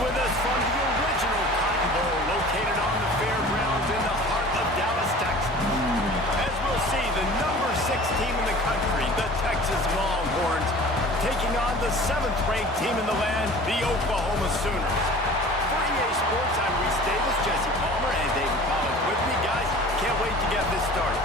with us from the original Cotton Bowl located on the fairgrounds in the heart of Dallas, Texas. As we'll see, the number 6 team in the country, the Texas Longhorns, taking on the 7th-ranked team in the land, the Oklahoma Sooners. For EA Sports, I'm Reese Davis, Jesse Palmer, and David Collins with me. Guys, can't wait to get this started.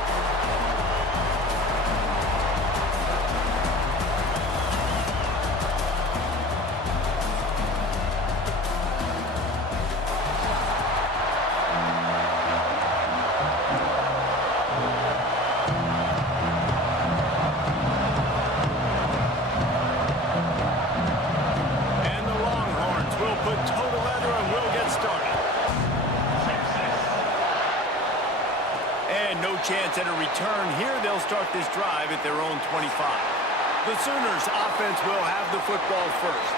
Chance at a return. Here they'll start this drive at their own 25. The Sooners offense will have the football first.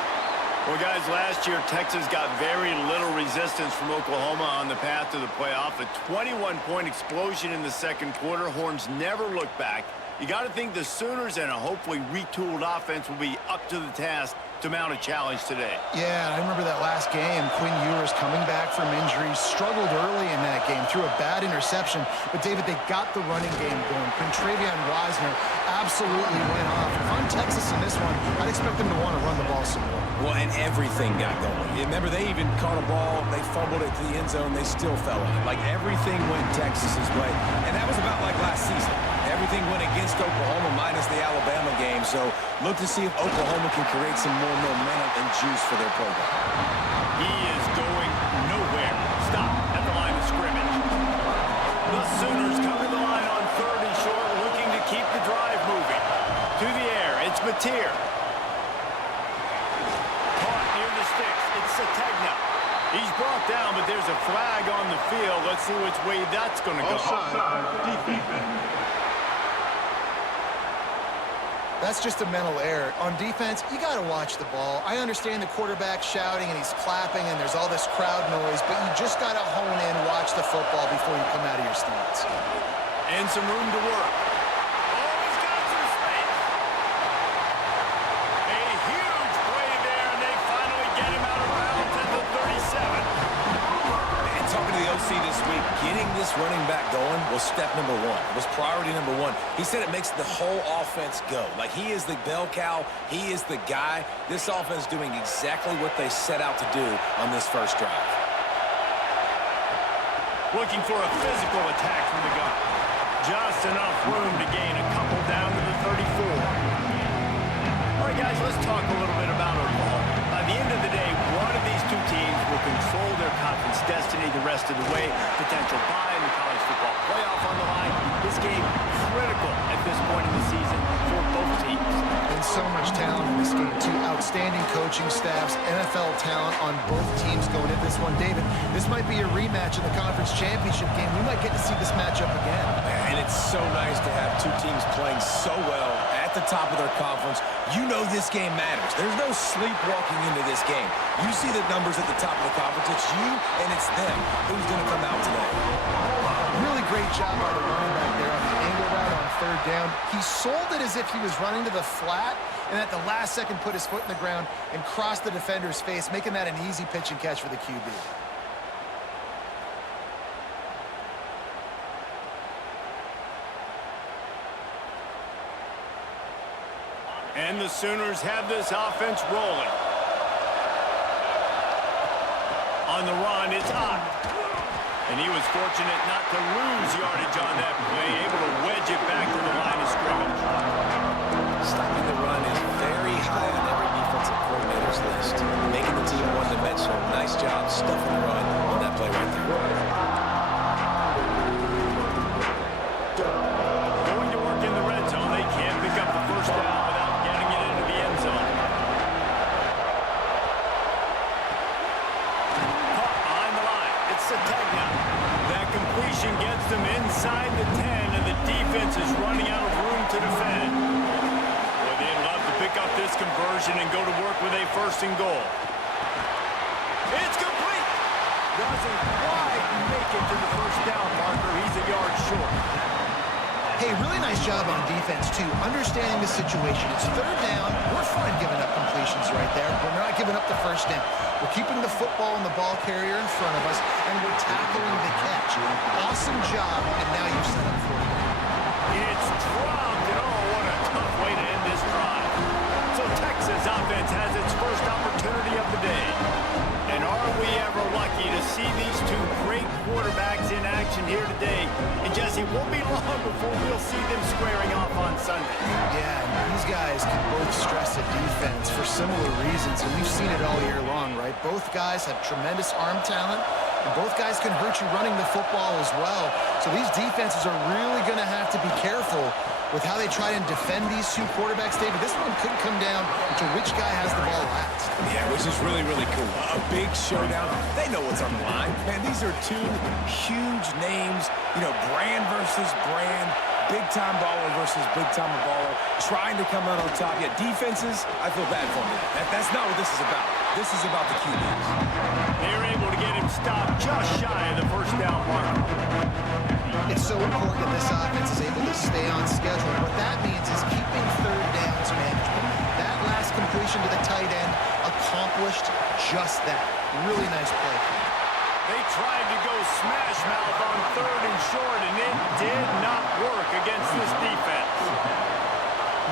Well, guys, last year Texas got very little resistance from Oklahoma on the path to the playoff. A 21-point explosion in the second quarter. Horns never looked back. You got to think the Sooners and a hopefully retooled offense will be up to the task to mount a challenge today. Yeah, I remember that last game. Quinn Ewers coming back from injury, struggled early in that game, threw a bad interception. But, David, they got the running game going. Quintravion Wisener absolutely went off. If I'm Texas in this one, I'd expect them to want to run the ball some more. Well, and everything got going. Remember, they even caught a ball, they fumbled it to the end zone, they still fell on it. Like, everything went Texas's way. And that was about like last season. Everything went against Oklahoma minus the Alabama game. So look to see if Oklahoma can create some more momentum and juice for their program. He is going nowhere. Stop at the line of scrimmage. The Sooners come to the line on 3rd and short, looking to keep the drive moving. To the air, it's Mateer. Caught near the sticks, it's Sategna. He's brought down, but there's a flag on the field. Let's see which way that's going to go. Offside. That's just a mental error. On defense, you got to watch the ball. I understand the quarterback shouting and he's clapping and there's all this crowd noise, but you just got to hone in, watch the football before you come out of your stance. And some room to work. Oh, he's got some space. A huge play there, and they finally get him out of bounds at the 37. And talking to the OC this week, getting this running back going was step number 1. It was priority number 1. He said it makes the whole offense go. Like, he is the bell cow. He is the guy. This offense doing exactly what they set out to do on this first drive. Looking for a physical attack from the gun. Just enough room to gain a couple down to the 34. All right, guys, let's talk a little bit about Oklahoma. By the end of the day, one of these two teams will control their conference destiny the rest of the way. Potential bye in the college football playoff on the line. This game critical at this point in the season for both teams. And so much talent in this game, too. Outstanding coaching staffs, NFL talent on both teams going into this one. David, this might be a rematch in the conference championship game. We might get to see this matchup again. And it's so nice to have two teams playing so well at the top of their conference. You know this game matters. There's no sleepwalking into this game. You see the numbers at the top of the conference. It's you and it's them. Who's going to come out today? Really great job by the running back there on the angle route on 3rd down. He sold it as if he was running to the flat, and at the last second put his foot in the ground and crossed the defender's face, making that an easy pitch and catch for the QB. And the Sooners have this offense rolling. On the run, it's Ott. And he was fortunate not to lose yardage on that play, able to wedge it back to the line of scrimmage. Stopping the run is very high on every defensive coordinator's list. Making the team one-dimensional. Nice job stuffing the run on that play right there. Going to work in the red zone. They can't pick up the first down without getting it into the end zone. Caught behind the line. It's Sategna. That completion gets them inside the 10, and the defense is running out of room to defend. Boy, they'd love to pick up this conversion and go to work with a 1st and goal. It's complete. Doesn't quite make it to the first down marker. He's a yard short. Hey, really nice job on defense, too, understanding the situation. It's third down. We're fine giving up completions right there, but we're not giving up the first down. We're keeping the football and the ball carrier in front of us, and we're tackling the catch. Awesome job, and now you've set up for it. It's dropped, and oh, what a tough way to end this drive. So Texas offense has its first opportunity of the day. And are we ever lucky to see these two great quarterbacks in action here today? And Jesse, it won't be long before we'll see them squaring off on Sunday. Yeah, these guys can both stress the defense for similar reasons, and we've seen it all year long, right? Both guys have tremendous arm talent, and both guys can hurt you running the football as well. So these defenses are really going to have to be careful with how they try and defend these two quarterbacks, David. This one could come down to which guy has the ball last. Yeah, which is really, really cool. A big showdown. They know what's on the line. Man, these are two huge names. You know, brand versus brand. Big-time baller versus big-time baller. Trying to come out on top. Yeah, defenses, I feel bad for them. That's not what this is about. This is about the QBs. They're able to get him stopped just shy of the first down mark. It's so important that this offense is able to stay on schedule. What that means is keeping third downs management. That last completion to the tight end accomplished just that. Really nice play. They tried to go smash mouth on third and short, and it did not work against this defense.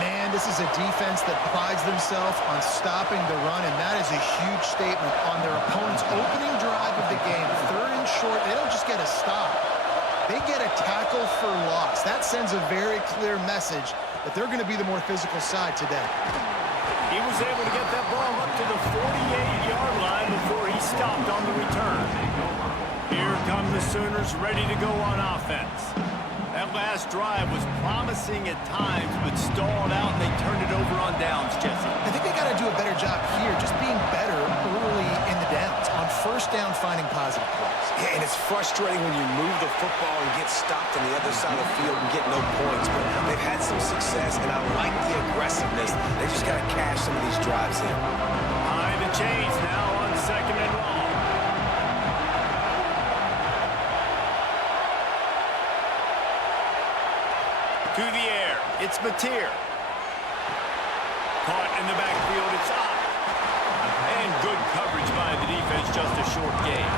Man, this is a defense that prides themselves on stopping the run, and that is a huge statement on their opponent's opening drive of the game. Third and short, they don't just get a stop. They get a tackle for loss. That sends a very clear message that they're going to be the more physical side today. He was able to get that ball up to the 48-yard line before he stopped on the return. Here come the Sooners ready to go on offense. That last drive was promising at times, but stalled out, and they turned it over on downs, Jesse. I think they got to do a better job here, just being better early in the downs. On first down, finding positive plays. Yeah, and it's frustrating when you move the football and get stopped on the other side of the field and get no points. But they've had some success, and I like the aggressiveness. They just got to cash some of these drives in. Behind the chains now on second and long. To the air, it's Mateer. Caught in the backfield, it's up. And good coverage by the defense, just a short gain.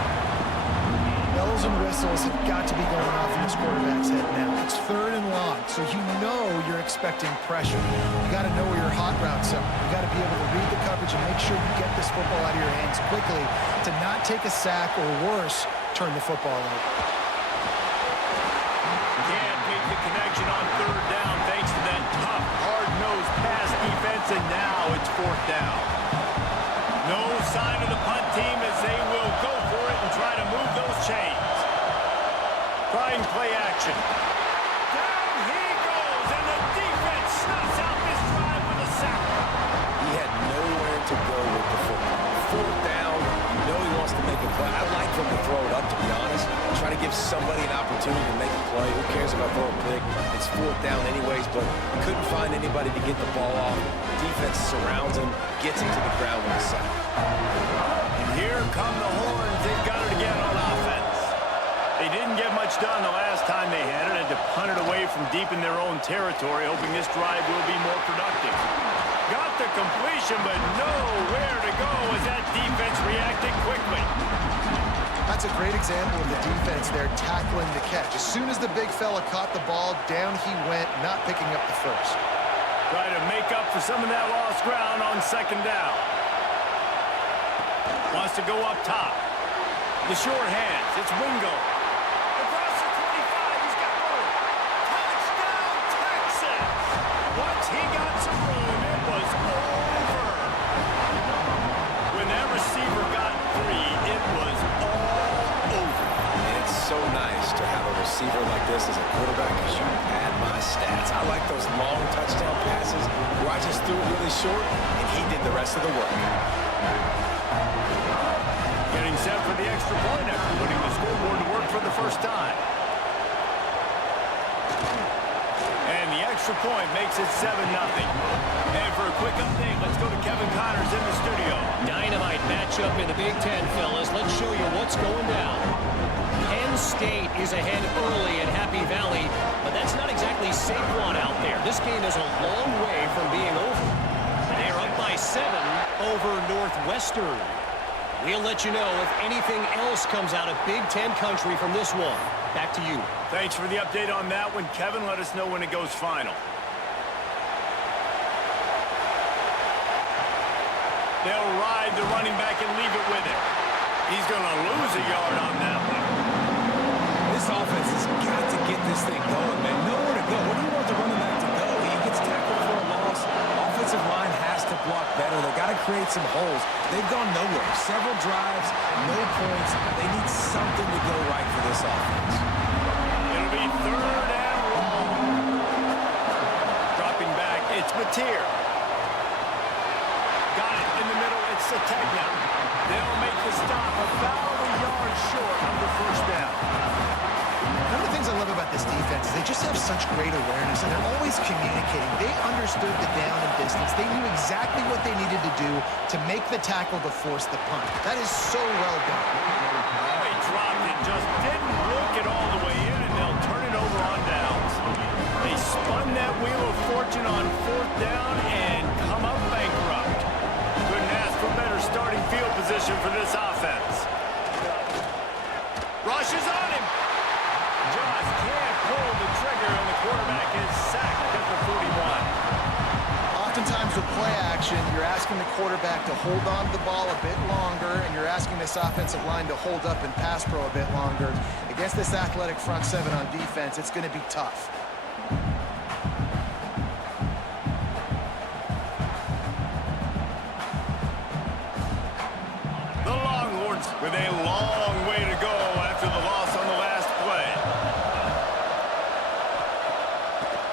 Bells and whistles have got to be going off in this quarterback's head now. It's third and long, so you know you're expecting pressure. You got to know where your hot routes are. You got to be able to read the coverage and make sure you get this football out of your hands quickly to not take a sack or worse, turn the football over. Can't make the connection on third down thanks to that tough, hard-nosed pass defense, and now it's fourth down. No sign of the punt team as they will go for it and try to move those chains. Trying play action. Down he goes, and the defense snuffs out this drive with a sack. He had nowhere to go with the football. Fourth down, you know he wants to make a play. I like him to throw it up, to be honest. Try to give somebody an opportunity to make a play. Who cares about throwing a pick? It's fourth down anyways, but couldn't find anybody to get the ball off. Defense surrounds him, gets him to the ground with a sack. And here come the Horns. They've got it again on offense. They didn't get much done the last time they had it, had to punt it away from deep in their own territory, hoping this drive will be more productive. Got the completion, but nowhere to go as that defense reacted quickly. That's a great example of the defense there tackling the catch. As soon as the big fella caught the ball, down he went, not picking up the first. Try to make up for some of that lost ground on second down. Wants to go up top. The short hands. It's Wingo. Across the 25. He's got room. Touchdown, Texas. Once he got some room, it was over. When that receiver got free, it was all over. It's so nice to have a receiver like this as a quarterback because you pad my stats. I like those long touchdown passes where I just threw it really short and he did the rest of the work. Getting set for the extra point after putting the scoreboard to work for the first time. And the extra extra point makes it 7-0. And for a quick update, let's go to Kevin Connors in the studio. Dynamite matchup in the Big Ten, fellas. Let's show you what's going down. Penn State is ahead early in Happy Valley, but that's not exactly Saquon out there. This game is a long way from being over. They are up by 7 over Northwestern. We'll let you know if anything else comes out of Big Ten country from this one. Back to you. Thanks for the update on that one, Kevin. Let us know when it goes final. They'll ride the running back and leave it with him. He's going to lose a yard on that one. This offense has got to get this thing going, man. Nowhere to go. What do you want the running back to go? He gets tackled for a loss. Offensive line has to block better. They've got to create some holes. They've gone nowhere. Several drives, no points. They need something to go right for this offense. It'll be 3rd and long. Dropping back, it's Mateer. Got it in the middle, it's Sategna. They'll make the stop about a yard short of the first down. One of the things I love about this defense is they just have such great awareness, and they're always communicating. They understood the down and distance. They knew exactly what they needed to do to make the tackle to force the punt. That is so well done. Oh, he dropped it, just didn't look it all the way in, and they'll turn it over on downs. They spun that wheel of fortune on 4th down and come up bankrupt. Couldn't ask for better starting field position for this offense. Rush is on him. Just can't pull the trigger, and the quarterback is sacked at the 41. Oftentimes with play action, you're asking the quarterback to hold on to the ball a bit longer, and you're asking this offensive line to hold up and pass pro a bit longer. Against this athletic front 7 on defense, it's going to be tough. The Longhorns with a long way to go after the loss on the last play.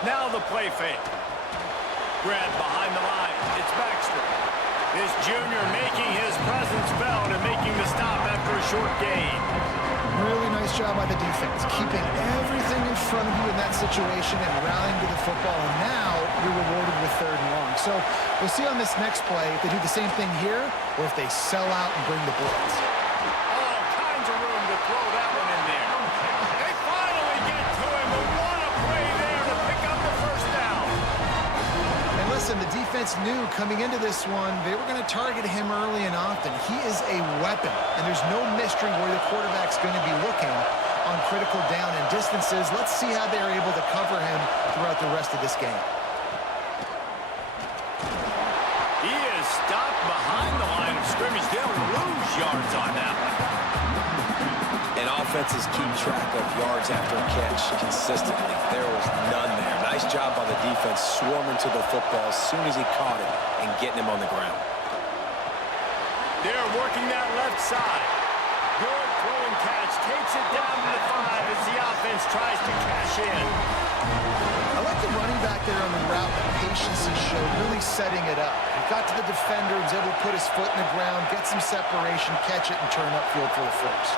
Now the play fake. Grab behind the line. It's Baxter. This junior making his presence felt and making the stop after a short gain. Really nice job by the defense, keeping everything in front of you in that situation and rallying to the football. And now you're rewarded with 3rd and long. So we'll see on this next play if they do the same thing here or if they sell out and bring the blitz. All kinds of room to throw that one in there. They finally get to him, but what a play there to pick up the first down. And listen, the defense knew coming into this one, they were going to target him early and often. He is a weapon, and there's no mystery where the quarterback's going to be looking on critical down and distances. Let's see how they are able to cover him throughout the rest of this game. He is stopped behind the line of scrimmage. They'll lose yards on that one. And offenses keep track of yards after a catch consistently. There was none there. Nice job by the defense swarming to the football as soon as he caught it and getting him on the ground. They're working that left side. Good throw and catch. Takes it down to the 5 as the offense tries to cash in. I like the running back there on the route, the patience he showed, really setting it up. He got to the defender, was able to put his foot in the ground, get some separation, catch it, and turn upfield for the first.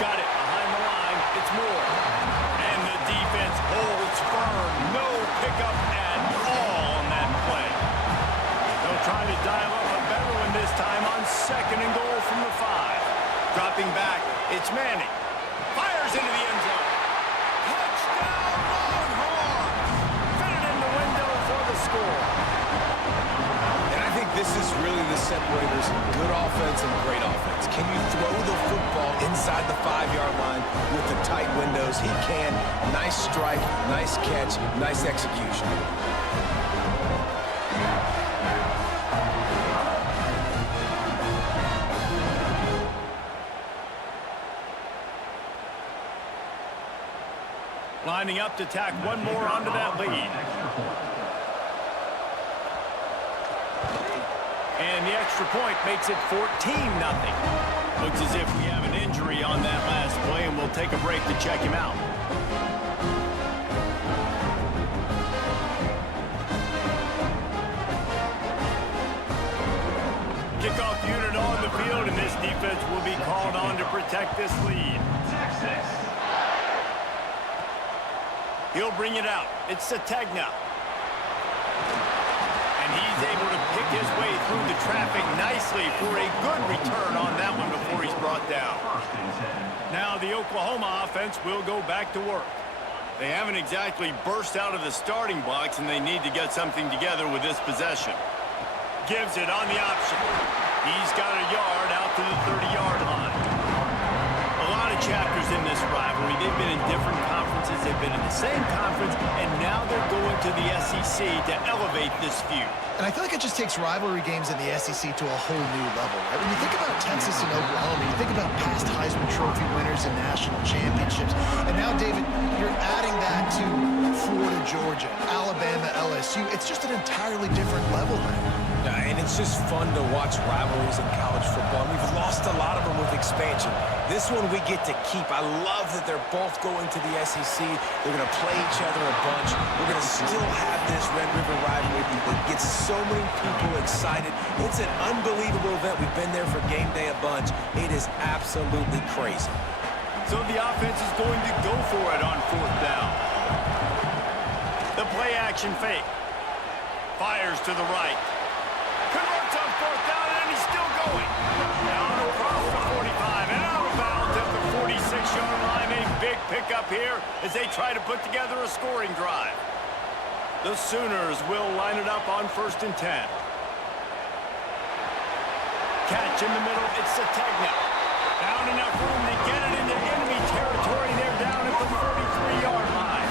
Got it behind the line. It's Moore. And the defense holds firm. No pickup at all on that play. They'll try to dial up a better one this time on 2nd and goal from the 5. Dropping back, it's Manning. Fires into the end zone. Touchdown, Longhorns! Fit it in the window for the score. And I think this is really the separators. Good offense and great offense. Can you throw the football inside the 5-yard line with the tight windows? He can. Nice strike, nice catch, nice execution. Lining up to tack one more onto that lead. And the extra point makes it 14-0. Looks as if we have an injury on that last play, and we'll take a break to check him out. Kickoff unit on the field, and this defense will be called on to protect this lead. He'll bring it out. It's Sategna. And he's able to pick his way through the traffic nicely for a good return on that one before he's brought down. Now the Oklahoma offense will go back to work. They haven't exactly burst out of the starting blocks, and they need to get something together with this possession. Gives it on the option. He's got a yard out to the 30-yard line. A lot of chapters in this rivalry. They've been in different conferences. They've been in the same conference, and now they're going to the SEC to elevate this feud. And I feel like it just takes rivalry games in the SEC to a whole new level. Right? When you think about Texas and Oklahoma, you think about past Heisman Trophy winners and national championships. And now, David, you're adding that to Florida, Georgia, Alabama, LSU. It's just an entirely different level now. And it's just fun to watch rivalries in college football. We've lost a lot of them with expansion. This one we get to keep. I love that they're both going to the SEC. They're going to play each other a bunch. We're going to still have this Red River rivalry that gets so many people excited. It's an unbelievable event. We've been there for game day a bunch. It is absolutely crazy. So the offense is going to go for it on 4th down. The play action fake. Fires to the right. Converts on 4th down, and he's still going. Down across the 45 and out of bounds at the 46-yard line. A big pickup here as they try to put together a scoring drive. The Sooners will line it up on 1st and 10. Catch in the middle, it's Sategna. Down enough room to get it into enemy territory. They're down at the 43-yard line.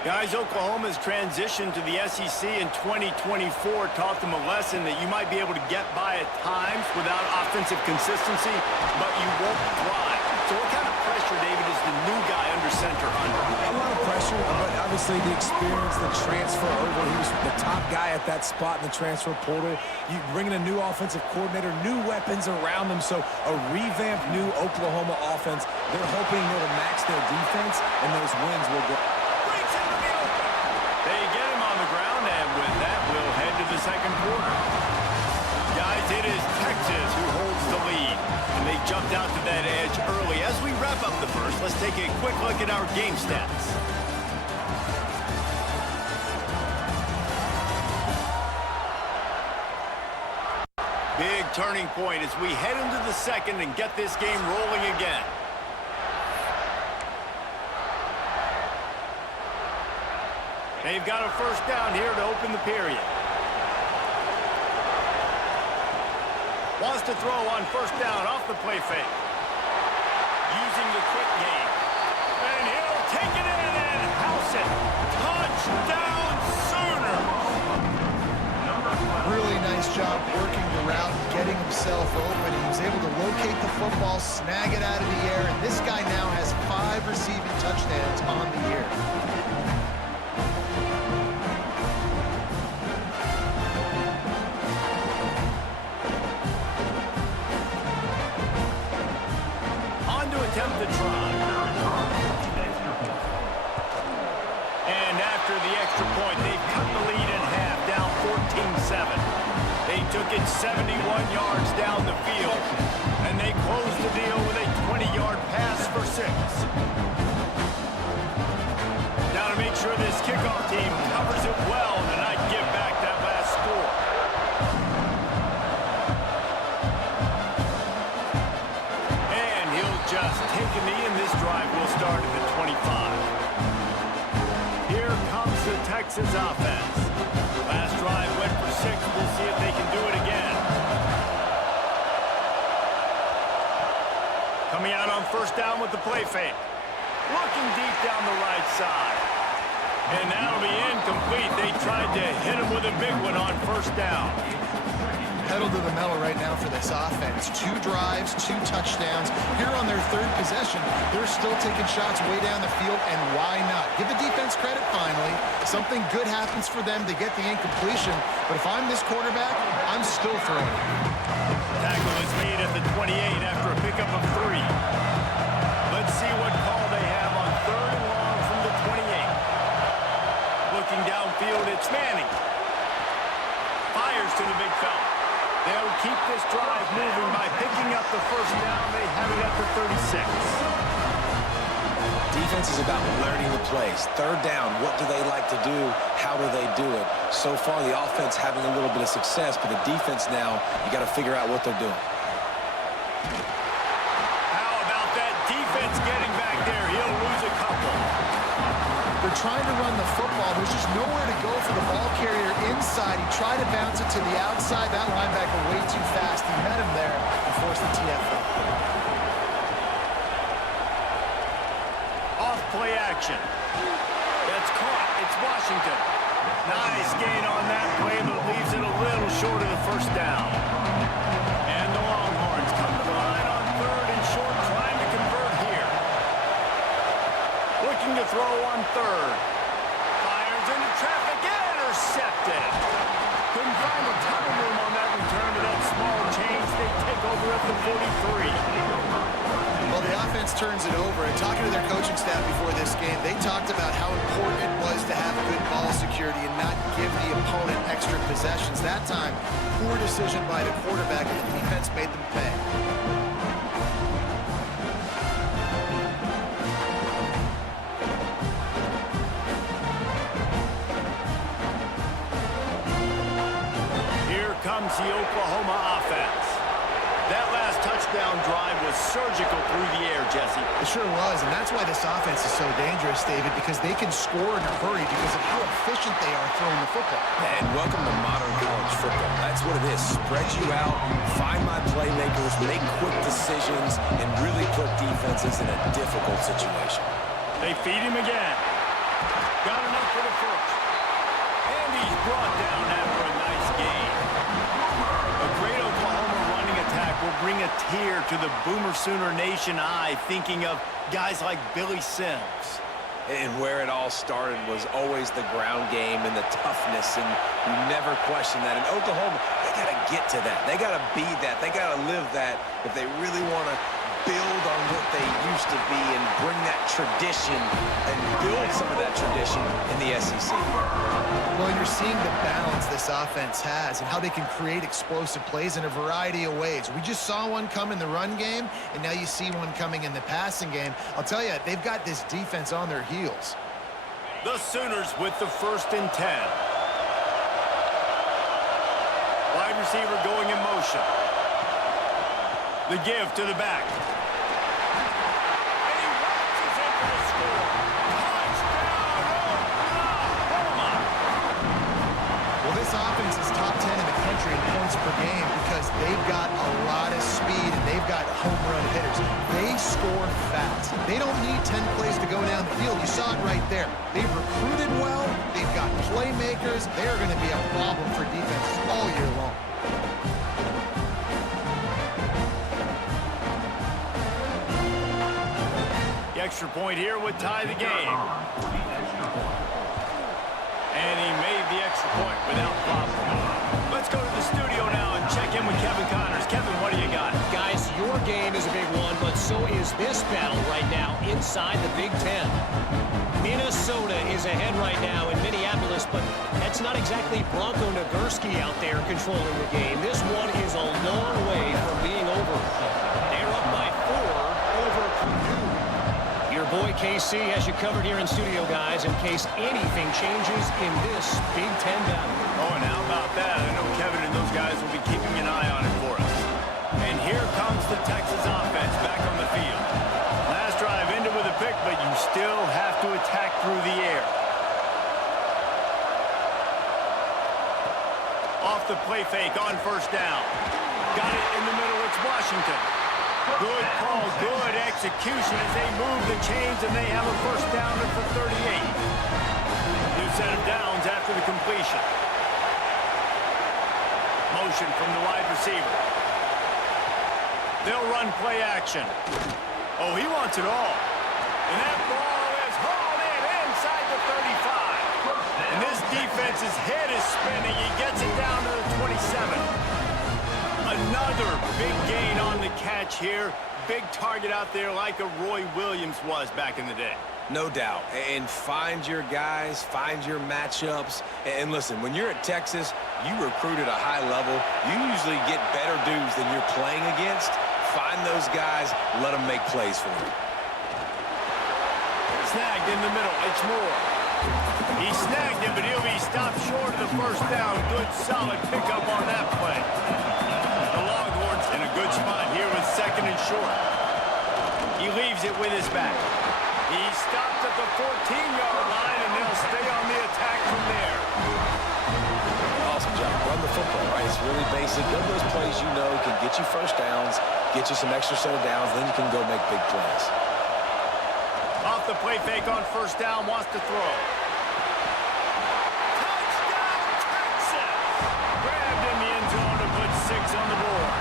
Guys, Oklahoma's transition to the SEC in 2024 taught them a lesson that you might be able to get by at times without offensive consistency, but you won't thrive. So what kind of pressure, David, is the new guy under center under? A lot of pressure, but obviously the experience, the transfer over. He was the top guy at that spot in the transfer portal. You bring in a new offensive coordinator, new weapons around them, so a revamped new Oklahoma offense. They're hoping it'll match their defense, and those wins will go. They get him on the ground, and with that, we'll head to the second quarter. Guys, it is Texas who holds the lead, and they jumped out to that edge early. As we wrap up the first, let's take a quick look at our game stats. Big turning point as we head into the second and get this game rolling again. They've got a 1st down here to open the period. Wants to throw on 1st down off the play fake. Using the quick game. And he'll take it in and house it. Touchdown, Sooners! Really nice job working the route, getting himself open. He was able to locate the football, snag it out of the air, and this guy now has 5 receiving touchdowns on the year. Attempt to try. And after the extra point, they've cut the lead in half, down 14-7. They took it 71 yards down the field, and they closed the deal with a 20-yard pass for 6. Now to make sure this kickoff team covers it well and not give back that last score. Just take a knee, and this drive will start at the 25. Here comes the Texas offense. Last drive went for 6. We'll see if they can do it again. Coming out on 1st down with the play fake. Looking deep down the right side. And that'll be incomplete. They tried to hit him with a big one on 1st down. Pedal to the metal right now for this offense. 2 drives, 2 touchdowns. Here on their 3rd possession, they're still taking shots way down the field, and why not? Give the defense credit finally. Something good happens for them to get the incompletion, but if I'm this quarterback, I'm still throwing. Tackle is made at the 28 after a pickup of 3. Let's see what call they have on 3rd and long from the 28. Looking downfield, it's Manning. Fires to the big fella. They'll keep this drive moving by picking up the 1st down. They have it at the 36. Defense is about learning the plays. Third down, what do they like to do? How do they do it? So far, the offense having a little bit of success, but the defense now, you got to figure out what they're doing. How about that defense getting back there? He'll lose a couple. They're trying to run the football. There's just nowhere to go for the ball carrier inside. He tried to bounce it to the outside. That linebacker way too fast. He met him there and forced the TFL. Off play action. That's caught. It's Washington. Nice gain on that play, but leaves it a little short of the first down. And the Longhorns come to the line on third and short, trying to convert here. Looking to throw on third. Fires into traffic, intercepted. Couldn't find a ton of room on that return to that small change. They take over at the 43. Well, the offense turns it over. And talking to their coaching staff before this game, they talked about how important it was to have good ball security and not give the opponent extra possessions. That time, poor decision by the quarterback, and the defense made them pay. Here comes the Oklahoma offense. That last touchdown drive was surgical through the air, Jesse. It sure was, and that's why this offense is so dangerous, David, because they can score in a hurry because of how efficient they are throwing the football. And welcome to modern college football. That's what it is. Spread you out, find my playmakers, make quick decisions, and really put defenses in a difficult situation. They feed him again. Got enough for the first. And he's brought down after a nice gain. A great Oklahoma running attack will bring a tear to the Boomer Sooner Nation eye, thinking of guys like Billy Sims. And where it all started was always the ground game and the toughness, and you never question that. In Oklahoma, they got to get to that. They got to be that. They got to live that if they really want to build on what they used to be and bring that tradition and build some of that tradition in the SEC. Well, you're seeing the balance this offense has and how they can create explosive plays in a variety of ways. We just saw one come in the run game, and now you see one coming in the passing game. I'll tell you, they've got this defense on their heels. The Sooners with the 1st and 10. Wide receiver going in motion. The give to the back. And he watches it for the score. Touchdown, Oklahoma! Well, this offense is top 10 in the country in points per game because they've got a lot of speed and they've got home run hitters. They score fast. They don't need 10 plays to go down the field. You saw it right there. They've recruited well. They've got playmakers. They're going to be a problem for defenses all year long. The extra point here would tie the game. And he made the extra point without problem. Let's go to the studio now and check in with Kevin Connors. Kevin, what do you got? Guys, your game is a big one, but so is this battle right now inside the Big Ten. Minnesota is ahead right now in Minneapolis, but that's not exactly Bronco Nagurski out there controlling the game. This one is a long way from being over. They're up by 4 over Purdue. Your boy KC has you covered here in studio, guys, in case anything changes in this Big Ten battle. Oh, and how about that? I know Kevin and those guys will be keeping an eye on it for us. And here comes the Texas offense back on the field. Last drive ended with a pick, but you still have to attack through the air. Off the play fake on 1st down. Got it in the middle. It's Washington. Good call, good execution as they move the chains, and they have a 1st down at the 38. New set of downs after the completion. Motion from the wide receiver. They'll run play action. Oh, he wants it all. And that ball is hauled in inside the 35. And this defense's head is spinning. He gets it down to the 27. Another big gain on the catch here. Big target out there like a Roy Williams was back in the day. No doubt. And find your guys, find your matchups. And listen, when you're at Texas, you recruit at a high level. You usually get better dudes than you're playing against. Find those guys, let them make plays for you. snagged in the middle. It's Moore. He snagged him, but he'll be stopped short of the first down. Good, solid pickup on that play. The Longhorns in a good spot here with second and short. He leaves it with his back. He stopped at the 14-yard line, and they'll stay on the attack from there. Awesome job. Run the football, right? It's really basic. Go to those plays you know can get you first downs, get you some extra set of downs, then you can go make big plays. Off the play fake on first down, wants to throw. Touchdown, Texas! Grabbed in the end zone to put 6 on the board.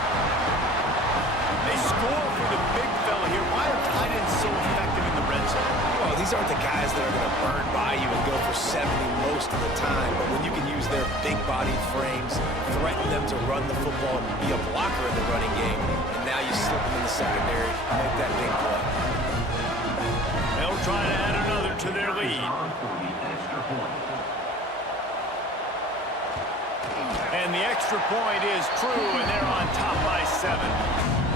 They score for the big fella here. Why are tight ends so effective in the red zone? Well, these aren't the guys that are going to burn by you and go for 70 most of the time, but when you can use their big-bodied frames, threaten them to run the football and be a blocker in the running game, and now you slip them in the secondary, make that big play. They'll try to add another to their lead. And the extra point is true, and they're on top by 7.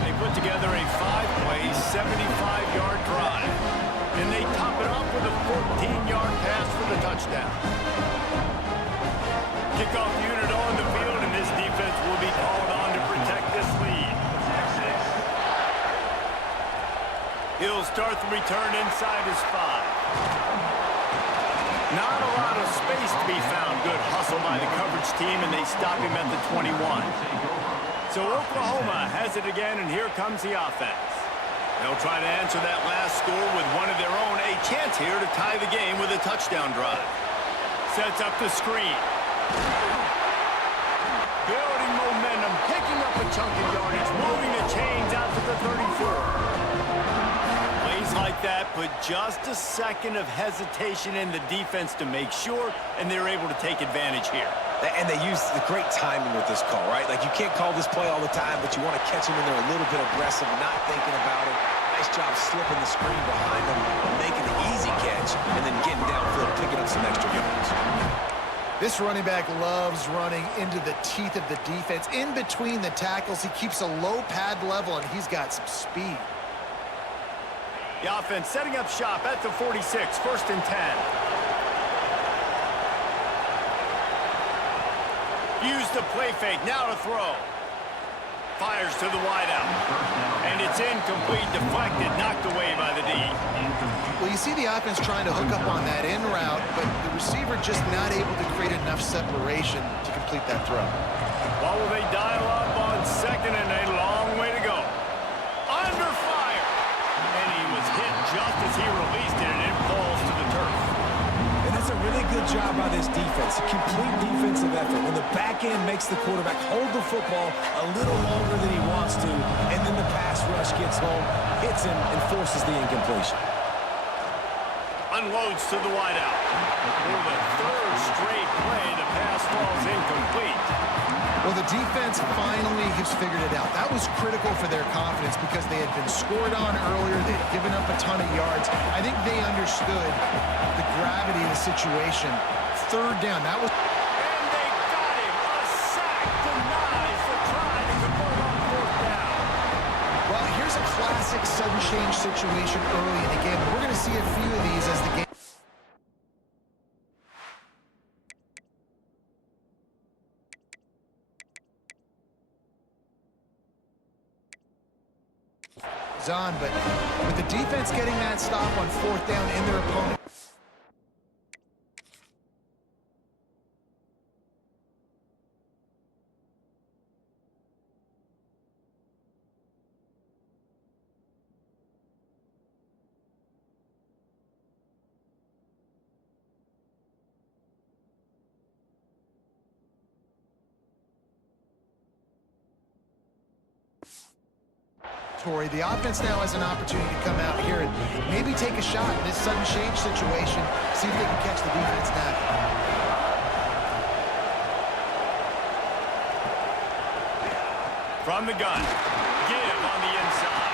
They put together a 5-play, 75-yard drive. And they top it off with a 14-yard pass for the touchdown. Kickoff unit on the field, and this defense will be called on to protect this lead. He'll start the return inside his 5. Not a lot of space to be found. Good hustle by the coverage team, and they stop him at the 21. So Oklahoma has it again, and here comes the offense. They'll try to answer that last score with one of their own. A chance here to tie the game with a touchdown drive. Sets up the screen. Building momentum, picking up a chunk of yardage, moving the chains out to the 34. Plays like that put just a second of hesitation in the defense to make sure, and they're able to take advantage here. And they use the great timing with this call, right? Like, you can't call this play all the time, but you want to catch them when they're a little bit aggressive, not thinking about it. Nice job slipping the screen behind them, making the easy catch, and then getting downfield, picking up some extra yards. This running back loves running into the teeth of the defense. In between the tackles, he keeps a low pad level, and he's got some speed. The offense setting up shop at the 46, 1st and 10. Use the play fake, now to throw. Fires to the wideout. And it's incomplete, deflected, knocked away by the D. Well, you see the offense trying to hook up on that in route, but the receiver just not able to create enough separation to complete that throw. Well, will they dial up on 2nd and a long way to go? Under fire! And he was hit just as he released it, and it falls to the turf. And that's a really good job by this defense. A complete defensive effort. When the back end makes the quarterback hold the football a little longer than he wants to, and then the pass rush gets home, hits him, and forces the incompletion. Unloads to the wideout. For the 3rd straight play, the pass falls incomplete. Well, the defense finally has figured it out. That was critical for their confidence because they had been scored on earlier. They had given up a ton of yards. I think they understood the gravity of the situation. 3rd down, that was... And they got him. A sack denies the try to convert on 4th down. Well, here's a classic sudden change situation early in the game. We're going to see a few of these as the game... on, but with the defense getting that stop on 4th down in their opponent. The offense now has an opportunity to come out here and maybe take a shot in this sudden change situation, see if they can catch the defense now. From the gun, give on the inside.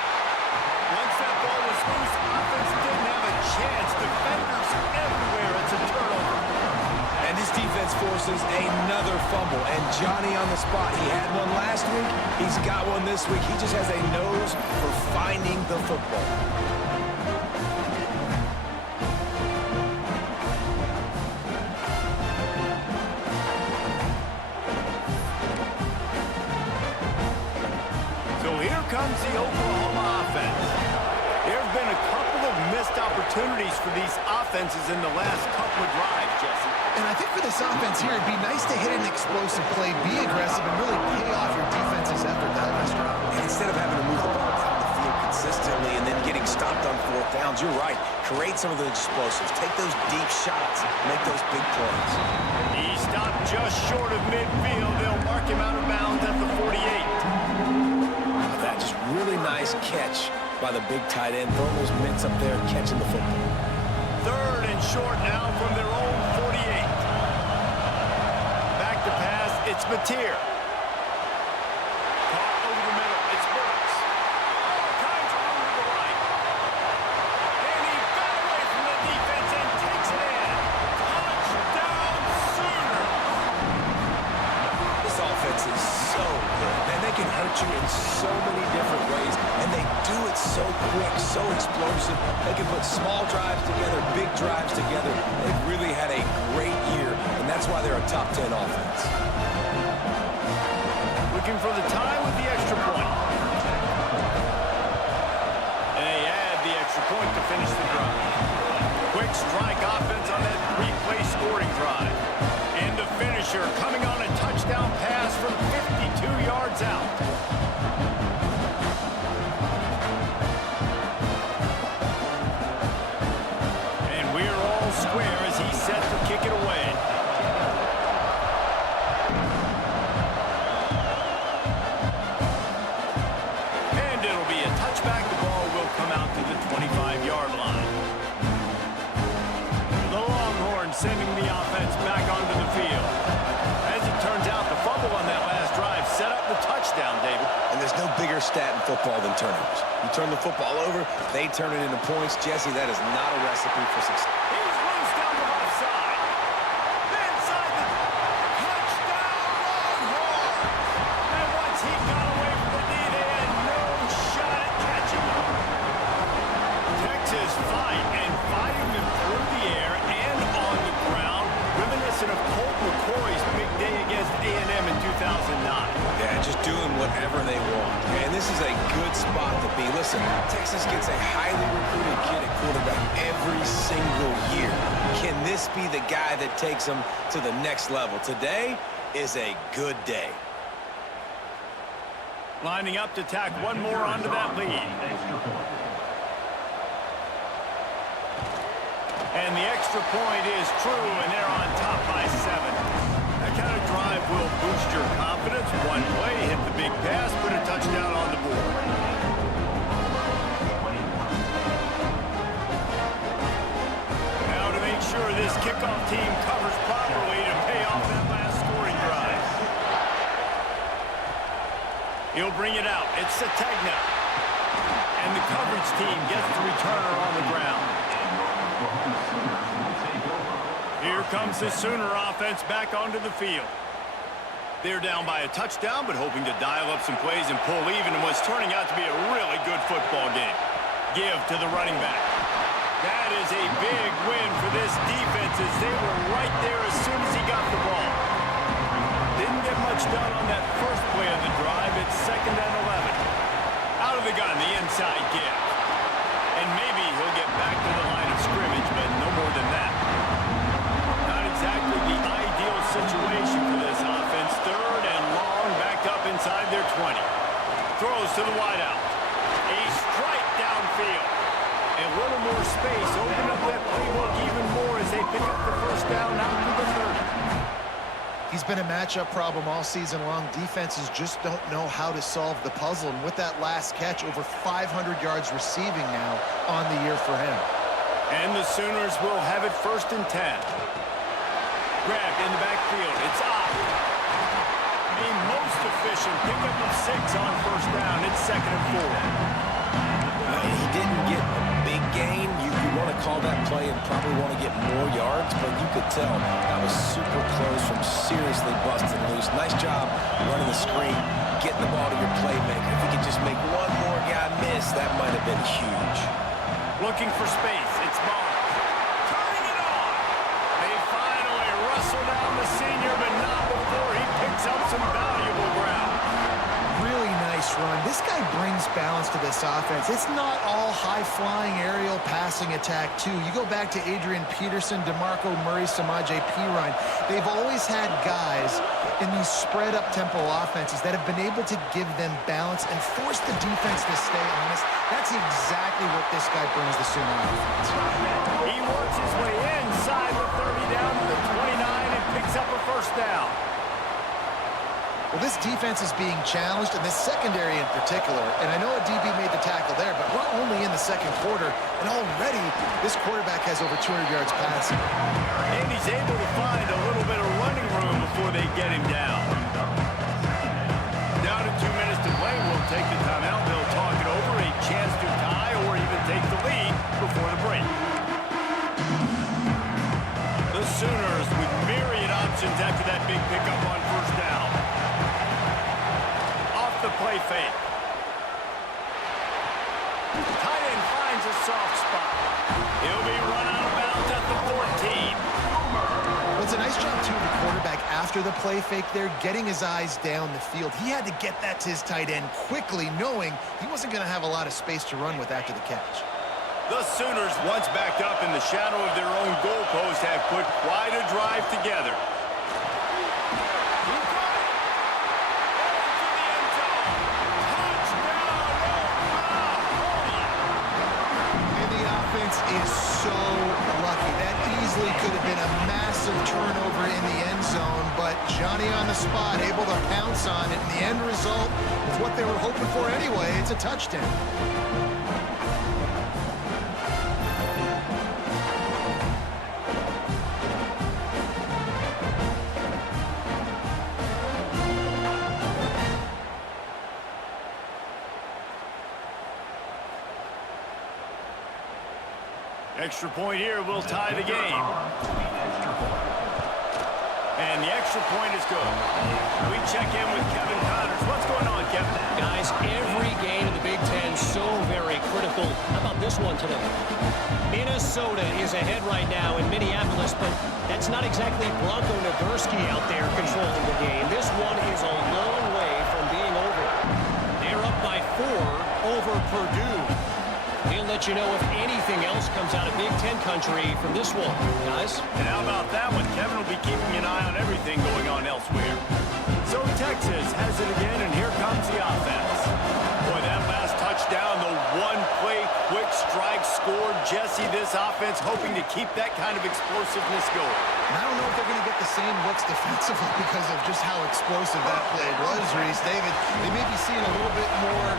Once that ball was loose, offense didn't have a chance. Defenders everywhere. It's a turnover. And this defense forces another fumble. And Johnny on the spot. He had one last week. He's got one this week. He just has a nose for finding the football. comes the Oklahoma offense. There have been a couple of missed opportunities for these offenses in the last couple of drives, Jesse. And I think for this offense here, it'd be nice to hit an explosive play, be aggressive, and really pay off your defense's effort that last drive. And instead of having to move the ball down the field consistently and then getting stopped on fourth downs, you're right. Create some of those explosives. Take those deep shots. Make those big plays. He stopped just short of midfield. They'll mark him out of bounds at the 48. That just really nice catch by the big tight end. Throwing those mitts up there and catching the football. Third and short now from their own 48. Back to pass, it's Mateer. Caught over the middle, it's Burks. All kinds of room to the right. And he got away from the defense and takes it in. Touchdown, Sooners! This offense is so good. Man, they can hurt you in so many different ways, and they do it so quick, so explosive. They can put small drives together, big drives together. They've really had a great year, and that's why they're a top 10 offense. Looking for the tie with the extra point. And they add the extra point to finish the drive. Quick strike offense on that three-play scoring drive. And the finisher coming on a touchdown pass from 52 yards out. And we're all square as he's set to kick it away. And it'll be a touchback. The ball will come out to the 25-yard line. The Longhorns sending the offense back onto the field. As it turns out, the fumble on that last drive set up the touchdown, David. And there's no bigger stat in football than turnovers. You turn the football over, they turn it into points. Jesse, that is not a recipe for success. He's loose down the left side. Inside the touchdown, Longhorns. And once he got away from the D, they had no shot at catching him. Texas fight and fighting him through the air and on the ground, reminiscent of Colt McCoy's big day against A&M in 2009. Yeah, just doing whatever they want. And this is a good spot to be. Listen, Texas gets a highly recruited kid at quarterback every single year. Can this be the guy that takes them to the next level? Today is a good day. Lining up to tack one more onto that lead. And the extra point is true, and they're on top by 7. That kind of drive will boost your confidence. One play, hit the big pass, put a touchdown on the board. Now to make sure this kickoff team covers properly to pay off that last scoring drive. He'll bring it out. It's Sategna. And the coverage team gets the returner on the ground. Here comes the Sooner offense back onto the field. They're down by a touchdown, but hoping to dial up some plays and pull even in what's turning out to be a really good football game. Give to the running back. That is a big win for this defense as they were right there as soon as he got the ball. Didn't get much done on that first play of the drive. It's 2nd and 11. Out of the gun, the inside give. And maybe he'll get back to the line of scrimmage, but no more than that. Not exactly the ideal situation for this offense. 3rd and long, backed up inside their 20. Throws to the wideout. A strike downfield. A little more space. Open up that playbook even more as they pick up the first down out to the 30. He's been a matchup problem all season long. Defenses just don't know how to solve the puzzle. And with that last catch, over 500 yards receiving now on the year for him. And the Sooners will have it 1st and 10. Grabbed in the backfield. It's off. A most efficient pickup of 6 on 1st down. It's 2nd and 4. He didn't get a big gain. You want to call that play and probably want to get more yards, but you could tell that was super close from seriously busting loose. Nice job running the screen, getting the ball to your playmaker. If he could just make one more guy miss, that might have been huge. Looking for space. It's Barnes. Turning it on. They finally wrestle down the senior, but not before he picks up some valuable ground. Really nice run. This guy brings brings balance to this offense. It's not all high-flying aerial passing attack, too. You go back to Adrian Peterson, DeMarco Murray, Samaje Perine. They've always had guys in these spread-up tempo offenses that have been able to give them balance and force the defense to stay honest. That's exactly what this guy brings the Sooner offense. He works his way inside the 30 down to the 29 and picks up a first down. Well, this defense is being challenged, and this secondary in particular, and I know a DB made the tackle there, but we're only in the second quarter, and already this quarterback has over 200 yards passing. And he's able to find a little bit of running room before they get him down. Down to 2 minutes to play, we'll take the timeout. They'll talk it over, a chance to tie or even take the lead before the break. The Sooners with myriad options after that big pickup on first down. The play fake. Tight end finds a soft spot. He'll be run out of bounds at the 14. Well, it's a nice job, too, of the quarterback after the play fake there, getting his eyes down the field. He had to get that to his tight end quickly, knowing he wasn't going to have a lot of space to run with after the catch. The Sooners, once backed up in the shadow of their own goalpost, have put quite a drive together. Is so lucky. That easily could have been a massive turnover in the end zone, but Johnny on the spot, able to pounce on it, and the end result is what they were hoping for anyway. It's a touchdown. Extra point here will tie the game. And the extra point is good. We check in with Kevin Connors. What's going on, Kevin? Guys, every game in the Big Ten so very critical. How about this one today? Minnesota is ahead right now in Minneapolis, but that's not exactly Bronco Nagurski out there controlling the game. This one is a long way from being over. They're up by 4 over Purdue. We'll let you know if anything else comes out of Big Ten country from this one, guys. And how about that one? Kevin will be keeping an eye on everything going on elsewhere. So Texas has it again, and here comes the offense. Boy, that last touchdown, the one-play quick strike scored. Jesse, this offense hoping to keep that kind of explosiveness going. And I don't know if they're going to get the same looks defensively because of just how explosive that play was, Reese. David, they may be seeing a little bit more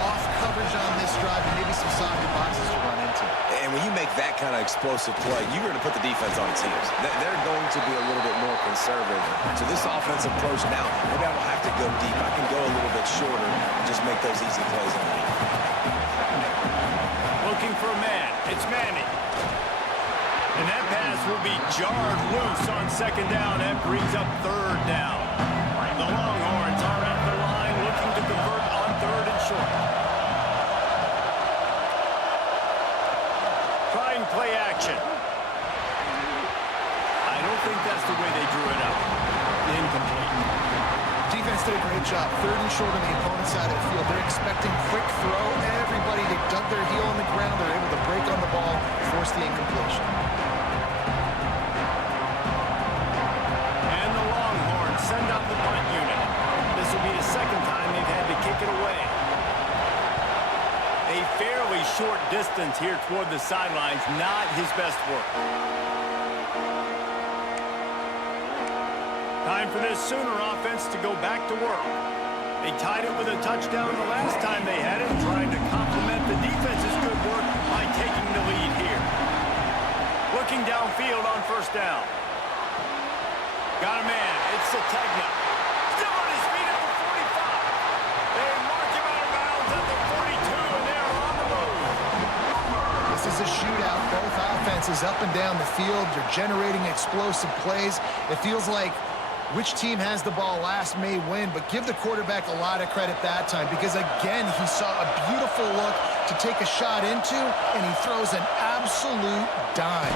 off coverage on this drive and maybe some softer boxes to run into. And when you make that kind of explosive play, you're going to put the defense on its heels. They're going to be a little bit more conservative. So this offensive approach now, maybe I don't have to go deep. I can go a little bit shorter and just make those easy plays underneath. Looking for a man. It's Manning. And that pass will be jarred loose on second down. That brings up third down. The Longhorns are at the line looking to convert on third and short. Trying play action. I don't think that's the way they drew it up. Incomplete. Defense did a great job. Third and short on the opponent's side of the field. They're expecting quick throw. Everybody, they dug their heel on the ground. They're able to break on the ball, force the incompletion. And the Longhorns send out the punt unit. This will be the second time they've had to kick it away. A fairly short distance here toward the sidelines, not his best work. Time for this Sooner offense to go back to work. They tied it with a touchdown the last time they had it, trying to complement the defense's good work by taking the lead here. Looking downfield on first down. Got a man. It's Sategna. Still on his feet at the 45. They mark him out of bounds at the 42, and they're on the move. This is a shootout. Both offenses up and down the field. They're generating explosive plays. It feels like which team has the ball last may win, but give the quarterback a lot of credit that time because, again, he saw a beautiful look to take a shot into, and he throws an absolute dime.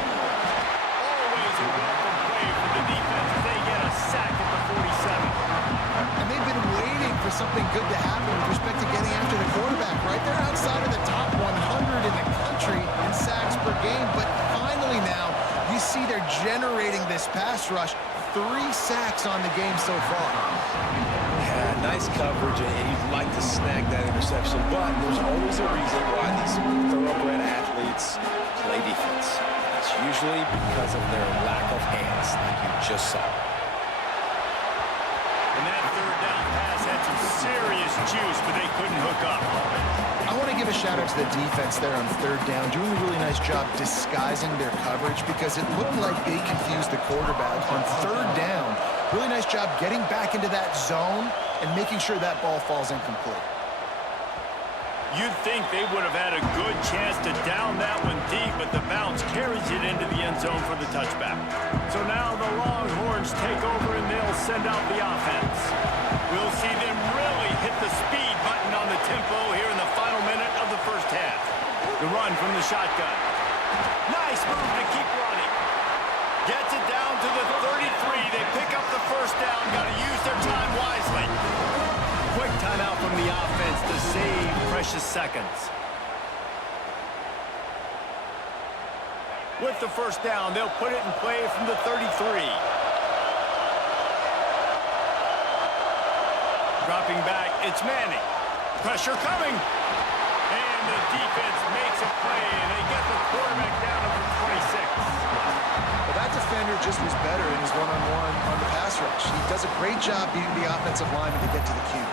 Always a welcome play for the defense as they get a sack at the 47. And they've been waiting for something good to happen with respect to getting after the quarterback right there outside of the top 100 in the country in sacks per game. But finally now, you see they're generating this pass rush. 3 sacks on the game so far. Yeah, nice coverage, and you'd like to snag that interception, but there's always a reason why these thoroughbred athletes play defense. It's usually because of their lack of hands, like you just saw. And that third down pass had some serious juice, but they couldn't hook up. I want to give a shout out to the defense there on third down, doing a really nice job disguising their coverage because it looked like they confused the quarterback on third down. Really nice job getting back into that zone and making sure that ball falls incomplete. You'd think they would have had a good chance to down that one deep, but the bounce carries it into the end zone for the touchback. So now the Longhorns take over and they'll send out the offense. We'll see them really hit the speed button on the tempo here in the final minute of the first half. The run from the shotgun. Nice move to keep running. Gets it down to the 33. They pick up the first down. Got to use their time wisely. Quick timeout from the offense to save precious seconds. With the first down, they'll put it in play from the 33. Dropping back, it's Manning. Pressure coming. And the defense makes a play, and they get the quarterback down to the 26. Well, that defender just was better in his one-on-one on the pass rush. He does a great job beating the offensive lineman to get to the QB.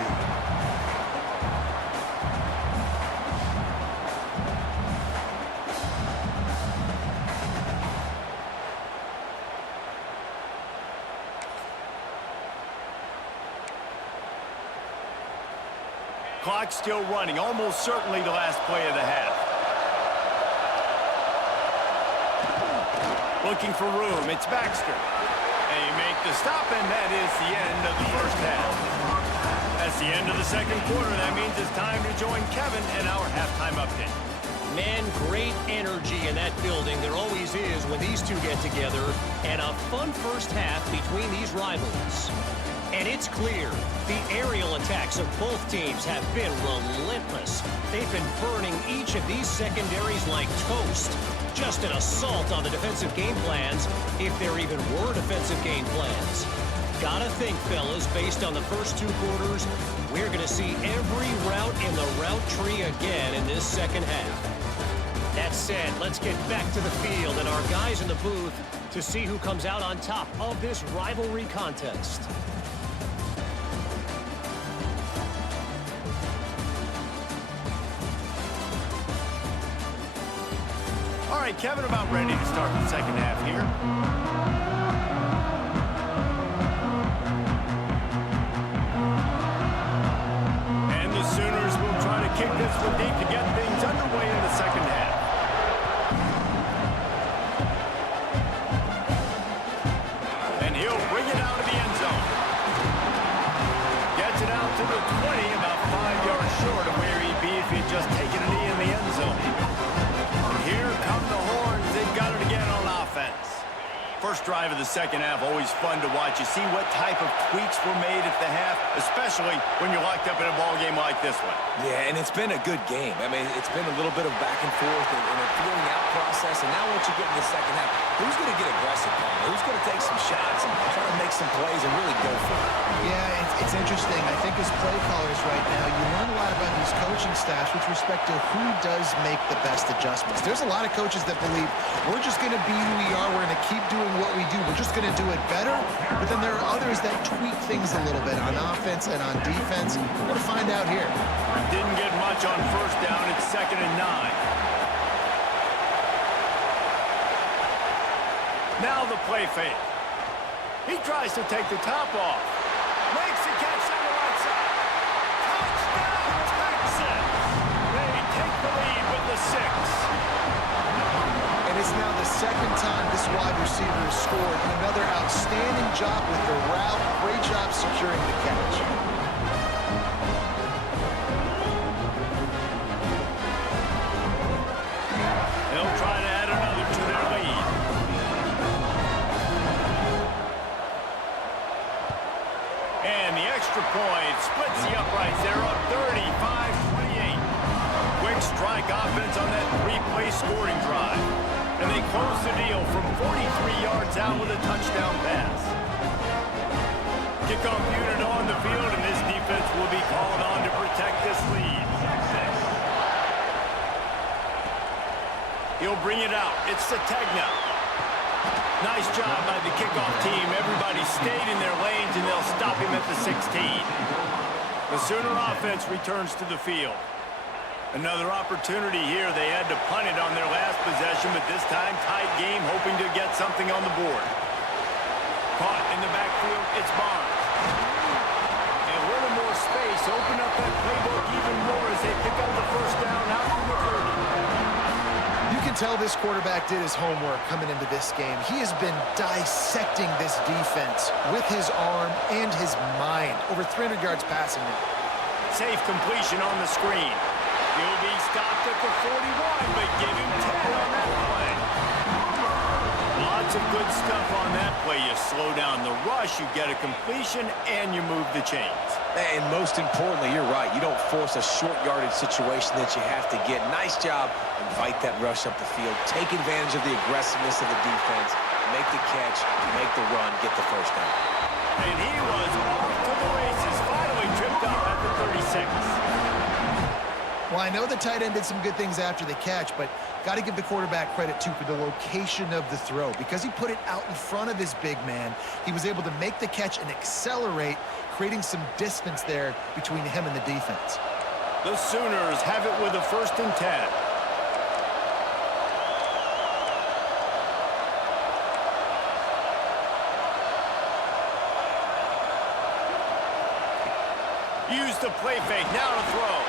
Clock still running, almost certainly the last play of the half. Looking for room, it's Baxter. They make the stop, and that is the end of the first half. That's the end of the second quarter. That means it's time to join Kevin in our halftime update. Man, great energy in that building. There always is when these two get together. And a fun first half between these rivals. And it's clear, the aerial attacks of both teams have been relentless. They've been burning each of these secondaries like toast. Just an assault on the defensive game plans, if there even were defensive game plans. Gotta think, fellas, based on the first 2 quarters, we're gonna see every route in the route tree again in this second half. That said, let's get back to the field and our guys in the booth to see who comes out on top of this rivalry contest. All right, Kevin, about ready to start the second half here. And the Sooners will try to kick this one deep to get things underway in the second half. And he'll bring it out of the end zone. Gets it out to the 20, about 5 yards short of where he'd be if he'd just taken a knee in the end zone. Here come the Horns. They've got it again on offense. First drive of the second half, always fun to watch. You see what type of tweaks were made at the half, especially when you're locked up in a ball game like this one. Yeah, and it's been a good game. I mean, it's been a little bit of back and forth and a feeling out process. And now once you get in the second half, who's going to get aggressive, Paul? Who's going to take some shots and try to make some plays and really go for it? Yeah, it's interesting. I think as play callers right now, you learn a lot about these coaching staffs with respect to who does make the best adjustments. There's a lot of coaches that believe we're just going to be who we are. We're going to keep doing what we do. We're just going to do it better. But then there are others that tweak things a little bit on offense and on defense. We're going to find out here. Didn't get much on first down. It's 2nd and 9. Now the play fake. He tries to take the top off. Makes the catch on the right side. Touchdown, Texas! They take the lead with the 6. And it's now the second time this wide receiver has scored. Another outstanding job with the route. Great job securing the catch. They'll try to add another to their lead. And the extra point splits the uprights. They're up 35-28. strike offense on that three-play scoring drive. And they close the deal from 43 yards out with a touchdown pass. Kickoff unit on the field, and this defense will be called on to protect this lead. He'll bring it out. It's Sategna. Nice job by the kickoff team. Everybody stayed in their lanes, and they'll stop him at the 16. The Sooner offense returns to the field. Another opportunity here. They had to punt it on their last possession, but this time tight game, hoping to get something on the board. Caught in the backfield, it's Barnes. And a little more space, open up that playbook even more as they pick up the first down out from the 30. You can tell this quarterback did his homework coming into this game. He has been dissecting this defense with his arm and his mind. Over 300 yards passing it. Safe completion on the screen. He'll be stopped at the 41, but give him 10 on that play. Lots of good stuff on that play. You slow down the rush, you get a completion, and you move the chains. And most importantly, you're right. You don't force a short yardage situation that you have to get. Nice job. Invite that rush up the field. Take advantage of the aggressiveness of the defense. Make the catch, make the run, get the first down. And he was off to the races, finally tripped up at the 36. Well, I know the tight end did some good things after the catch, but got to give the quarterback credit, too, for the location of the throw. Because he put it out in front of his big man, he was able to make the catch and accelerate, creating some distance there between him and the defense. The Sooners have it with a 1st and 10. Use the play fake, now to throw.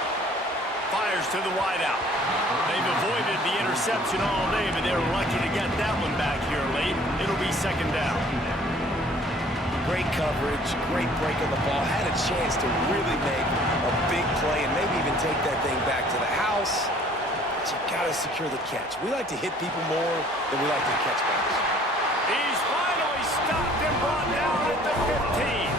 Fires to the wideout. They've avoided the interception all day, but they were lucky to get that one back here late. It'll be 2nd down. Great coverage, great break on the ball. Had a chance to really make a big play and maybe even take that thing back to the house. But you got to secure the catch. We like to hit people more than we like to catch balls. He's finally stopped and brought down at the 15.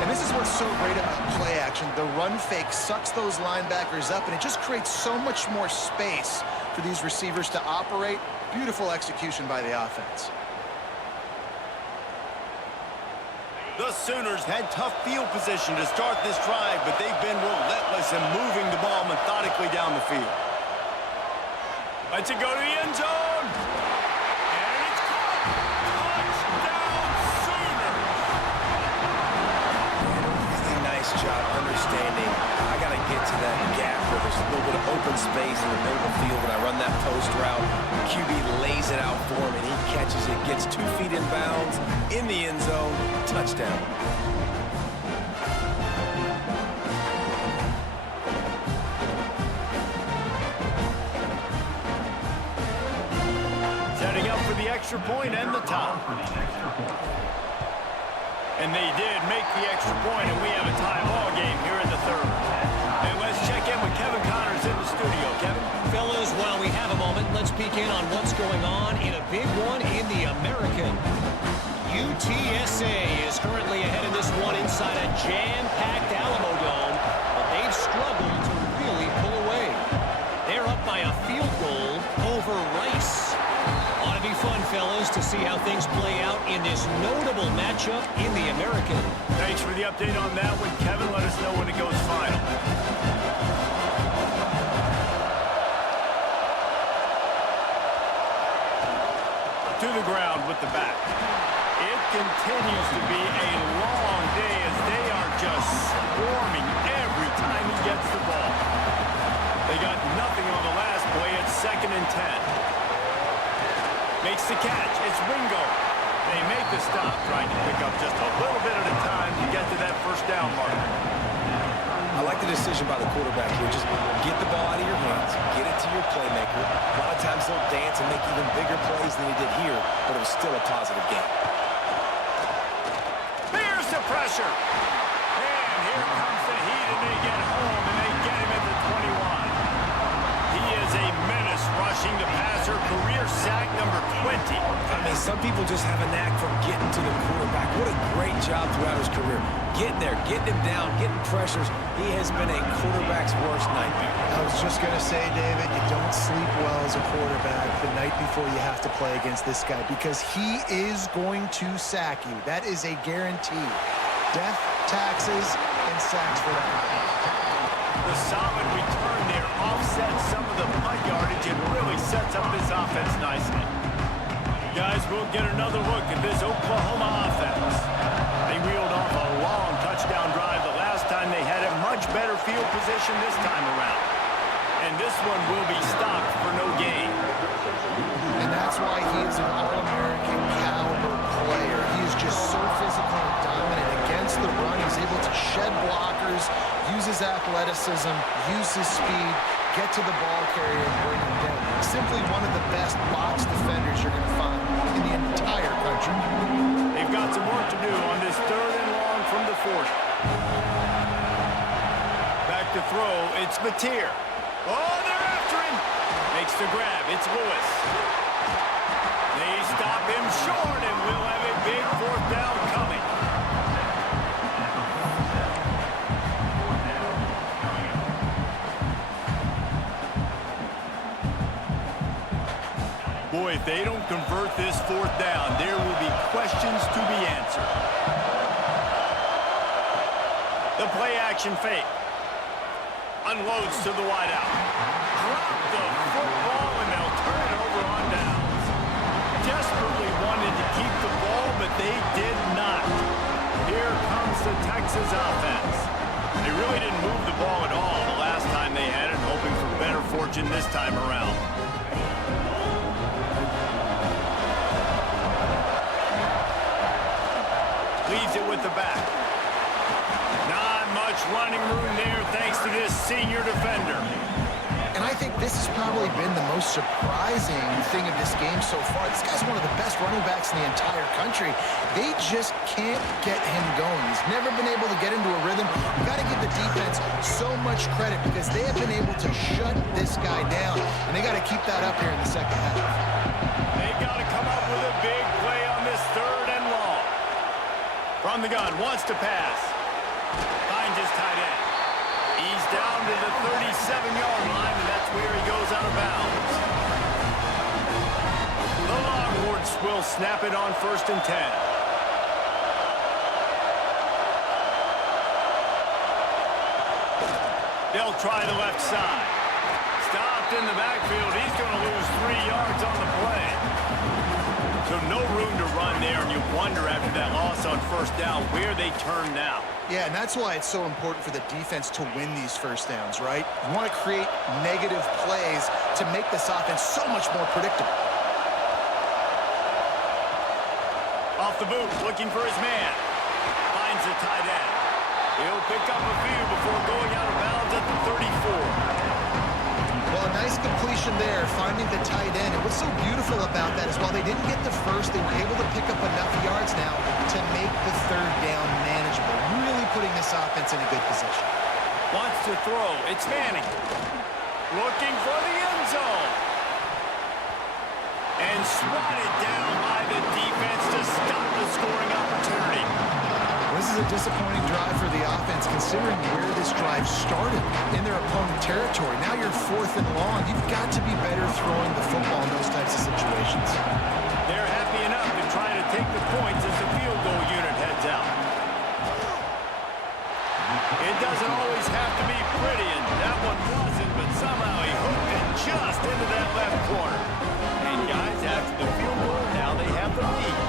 And this is what's so great about play action. The run fake sucks those linebackers up, and it just creates so much more space for these receivers to operate. Beautiful execution by the offense. The Sooners had tough field position to start this drive, but they've been relentless in moving the ball methodically down the field. Let's it go to the end zone. And it's caught. Touchdown, Sooners. Really nice job understanding. I got to get to that gap where there's a little bit of open space in the middle of the field when I run that post route. QB lays it out for him, and he catches it, gets 2 feet in bounds, in the end zone, touchdown. Setting up for the extra point and the top. And they did make the extra point, and we have a tie ball game here in the 3rd. And let's check in with Kevin Connors in the studio. Kevin? Fellas, while we have a moment, let's peek in on what's going on in a big one in the American. UTSA is currently ahead in this one inside a jam-packed Alamo Dome, but they've struggled to really pull away. They're up by a field goal over Rice. Ought to be fun, fellas, to see how things play out in this notable matchup in the American. Thanks for the update on that one, Kevin. Let us know when it goes final. To the ground with the back. It continues to be a long day as they are just swarming every time he gets the ball. They got nothing on the last play. It's 2nd and 10. Makes the catch. It's Ringo. They make the stop, trying to pick up just a little bit at a time to get to that 1st down mark. I like the decision by the quarterback here. Just get the ball out of your hands, get it to your playmaker. A lot of times they'll dance and make even bigger plays than he did here, but it was still a positive game. Here's the pressure. And here comes the heat, and they get home, and they get him at the 21. He is a menace rushing. Rushing the passer, career sack number 20. I mean, some people just have a knack for getting to the quarterback. What a great job throughout his career. Getting there, getting him down, getting pressures. He has been a quarterback's worst nightmare. I was just going to say, David, you don't sleep well as a quarterback the night before you have to play against this guy because he is going to sack you. That is a guarantee. Death, taxes, and sacks for that guy. The solid return there offsets some of the punt yardage and really sets up this offense nicely. Guys, we'll get another look at this Oklahoma offense. They reeled off a long touchdown drive the last time. They had a much better field position this time around. And this one will be stopped for no gain. And that's why he is an All-American caliber player. He is just so physical and dominant against the run. He's able to shed blockers, use his athleticism, use his speed, get to the ball carrier and bring him down. Simply one of the best box defenders you're going to find in the entire country. They've got some work to do on this 3rd and long from the 40. Back to throw, it's Mateer. Oh, they're after him. Makes the grab, it's Lewis. They stop him short, and we'll have a big 4th down coming. Boy, if they don't convert this 4th down, there will be questions to be answered. The play-action fake. Unloads to the wideout. Drop the football, and they'll turn it over on downs. Desperately wanted to keep the ball, but they did not. Here comes the Texas offense. They really didn't move the ball at all the last time they had it, hoping for better fortune this time around. Leaves it with the back. Not much running room there thanks to this senior defender. And I think this has probably been the most surprising thing of this game so far. This guy's one of the best running backs in the entire country. They just can't get him going. He's never been able to get into a rhythm. You've got to give the defense so much credit because they have been able to shut this guy down, and they got to keep that up here in the second half. They've got to come up with a big play on this 3rd and long. From the gun, wants to pass. Finds his tight end. He's down to the 37-yard line, and that's where he goes out of bounds. The Longhorns will snap it on 1st and 10. They'll try the left side. Stopped in the backfield. He's going to lose 3 yards on the play. So no room to run there, and you wonder after that loss on 1st down where they turn now. Yeah, and that's why it's so important for the defense to win these 1st downs, right? You want to create negative plays to make this offense so much more predictable. Off the boot, looking for his man. Finds the tight end. He'll pick up a few before going out of bounds at the 34. Well, a nice completion there, finding the tight end. And what's so beautiful about that is while they didn't get the first, they were able to pick up enough yards now to make the 3rd down manageable. Really putting this offense in a good position. Wants to throw. It's Manning. Looking for the end zone. And swatted down by the defense to stop the scoring opportunity. This is a disappointing drive for the offense considering where this drive started in their opponent territory. Now you're 4th and long. You've got to be better throwing the football in those types of situations. They're happy enough to try to take the points as the field goal unit heads out. It doesn't always have to be pretty, and that one wasn't, but somehow he hooked it just into that left corner. And guys, after the field goal, now they have the lead.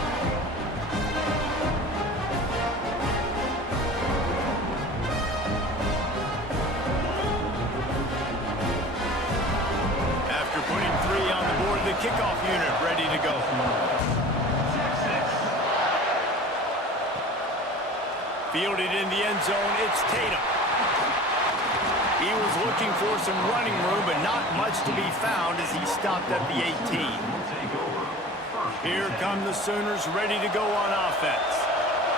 The kickoff unit ready to go. Fielded in the end zone, it's Tatum. He was looking for some running room, but not much to be found as he stopped at the 18. Here come the Sooners ready to go on offense.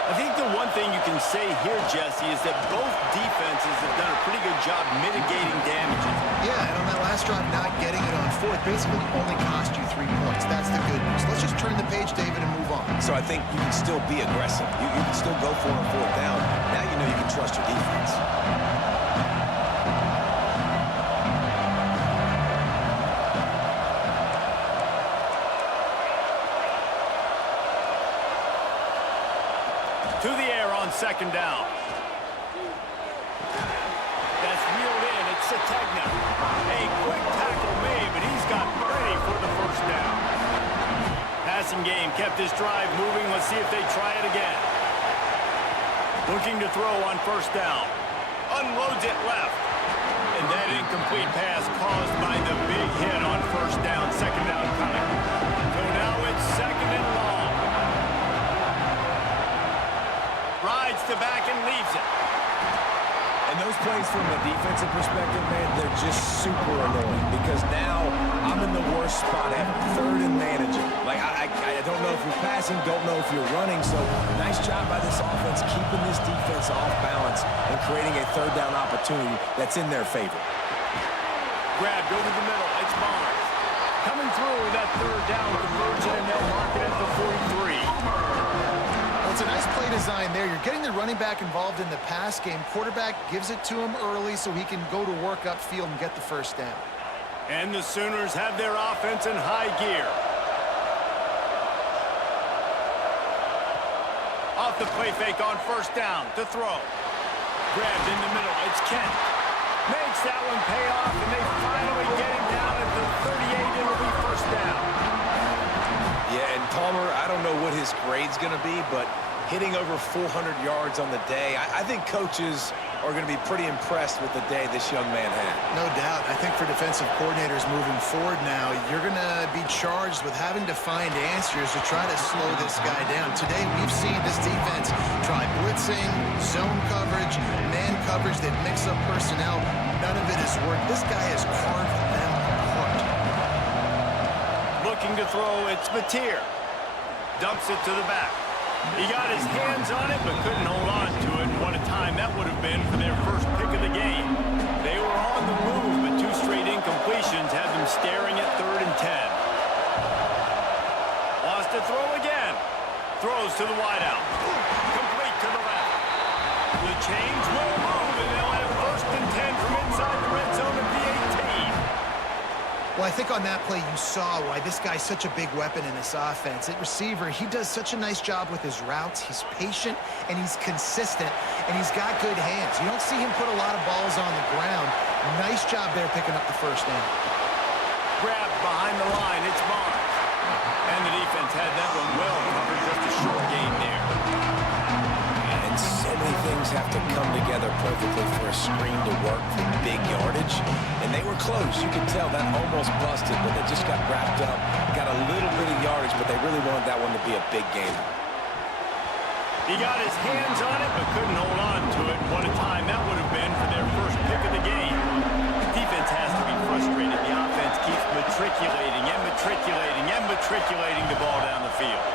I think the one thing you can say here, Jesse, is that both defenses have done a pretty good job mitigating damages. Yeah, and on that last drive, not getting it on fourth basically only cost you 3 points. That's the good news. Let's just turn the page, David, and move on. So I think you can still be aggressive. You can still go for it on fourth down. Now you know you can trust your defense. To the air on second down. That's reeled in. It's Sategna. A quick tackle made, but he's got plenty for the first down. Passing game kept this drive moving. Let's see if they try it again. Looking to throw on first down. Unloads it left. And that incomplete pass caused by the big hit on first down. Second down coming. So now it's second and long. Rides to back and leaves it. And those plays from a defensive perspective, man, they're just super annoying because now I'm in the worst spot ever. Third and managing. Like, I don't know if you're passing, don't know if you're running. So nice job by this offense keeping this defense off balance and creating a third down opportunity that's in their favor. Grabbed over the middle. It's Barnes. Coming through that third down conversion, and they'll mark it at the 43. It's a nice play design there. You're getting the running back involved in the pass game. Quarterback gives it to him early so he can go to work upfield and get the first down. And the Sooners have their offense in high gear. Off the play fake on first down to throw. Grabbed in the middle. It's Kent. Makes that one pay off, and they finally get him down at the 38. It'll be first down. Yeah, and Palmer, I don't know what his grade's going to be, but hitting over 400 yards on the day, I think coaches are going to be pretty impressed with the day this young man had. No doubt. I think for defensive coordinators moving forward now, you're going to be charged with having to find answers to try to slow this guy down. Today, we've seen this defense try blitzing, zone coverage, man coverage. They've mixed up personnel. None of it has worked. This guy has carved them apart. Looking to throw, it's Mateer. Dumps it to the back. He got his hands on it, but couldn't hold on to it. What a time that would have been for their first pick of the game. They were on the move, but 2 straight incompletions had them staring at 3rd and 10. Lost to throw again. Throws to the wideout. Complete to the left. The change will move, and they'll have 1st and 10 from inside the red zone at the 18. Well, I think on that play you saw why this guy's such a big weapon in this offense. At receiver, he does such a nice job with his routes. He's patient, and he's consistent, and he's got good hands. You don't see him put a lot of balls on the ground. Nice job there picking up the first down. Grab behind the line. It's Barnes. And the defense had that one well covered. Just a short gain there. And so many things have to come together perfectly for a screen to work for big yardage. And they were close. You could tell that almost busted, but they just got wrapped up, got a little bit of yardage, but they really wanted that one to be a big game. He got his hands on it, but couldn't hold on to it. What a time that would have been for their first pick of the game. Defense has to be frustrated. The offense keeps matriculating and matriculating and matriculating the ball down the field.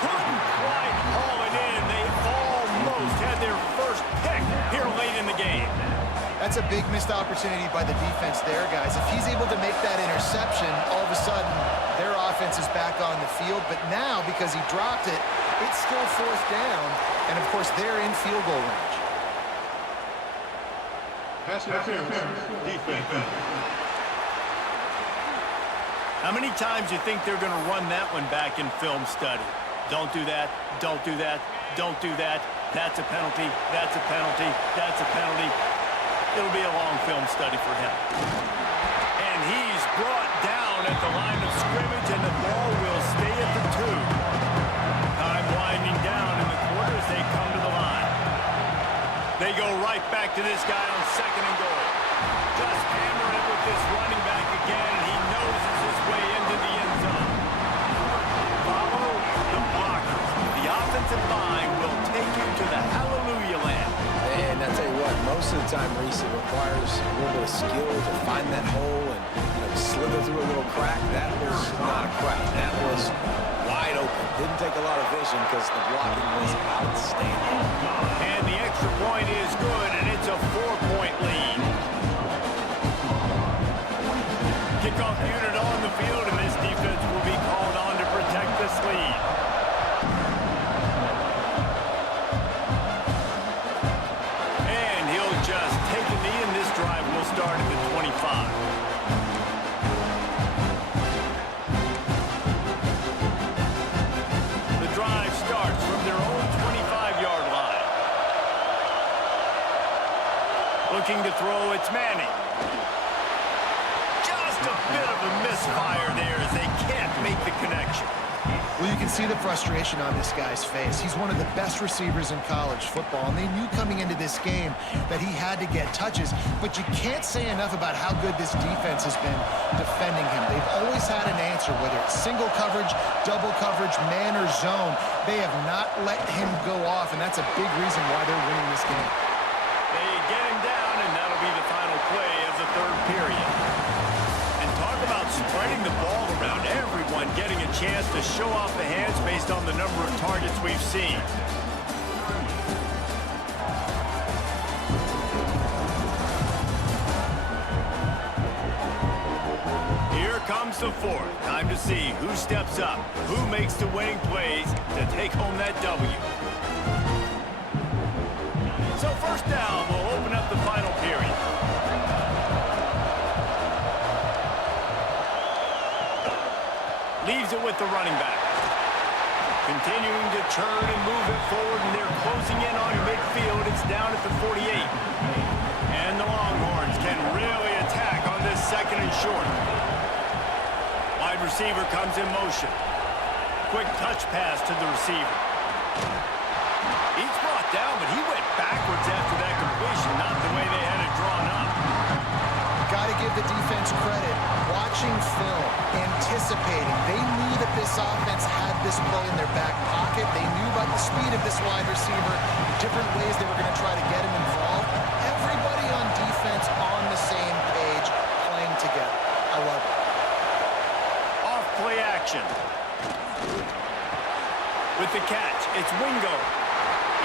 Couldn't quite haul it in. They almost had their first pick here late in the game. That's a big missed opportunity by the defense there, guys. If he's able to make that interception, all of a sudden, their offense is back on the field. But now, because he dropped it, it's still 4th down. And, of course, they're in field goal range. Pass interference. Defense. How many times do you think they're going to run that one back in film study? Don't do that. Don't do that. Don't do that. That's a penalty. That's a penalty. That's a penalty. It'll be a long film study for him. And he's brought down at the line of scrimmage, and the ball will stay at the 2. Time winding down in the quarter as they come to the line. They go right back to this guy on 2nd and goal. Just hammer it with this running back again, and he noses his way into the end zone. Follow the blockers. The offensive line will take you to the hallelujah land. And I tell you what, most of the time, Reese, it requires a little bit of skill to find that hole and slither through a little crack. That was not a crack. That was wide open. Didn't take a lot of vision because the blocking was outstanding. And the extra point is good, and it's a 4-point lead. Kickoff unit on the field, and this defense will be called on to protect this lead. And he'll just take a knee, and this drive will start at the 25. The drive starts from their own 25-yard line. Looking to throw, it's Manning. Just a bit of a misfire there as they can't make the connection. Well, you can see the frustration on this guy's face. He's one of the best receivers in college football, and they knew coming into this game that he had to get touches, but you can't say enough about how good this defense has been defending him. They've always had an answer, whether it's single coverage, double coverage, man or zone. They have not let him go off, and that's a big reason why they're winning this game. They get him down, and that'll be the final play of the third period. And talk about spreading the ball around, everyone getting a chance to show off the hands based on the number of targets we've seen. Here comes the fourth. Time to see who steps up, who makes the winning plays to take home that W. So first down will open up the final period. Leaves it with the running back. Continuing to turn and move it forward, and they're closing in on midfield. It's down at the 48. And the Longhorns can really attack on this second and short. Wide receiver comes in motion. Quick touch pass to the receiver. He's brought down, but he went backwards after that completion, not the way they had it drawn up. Got to give the defense credit. Watching film, anticipating. They knew that this offense had this play in their back pocket. They knew about the speed of this wide receiver, different ways they were going to try to get him involved. Everybody on defense on the same page, playing together. I love it. Off play action. With the catch, it's Wingo.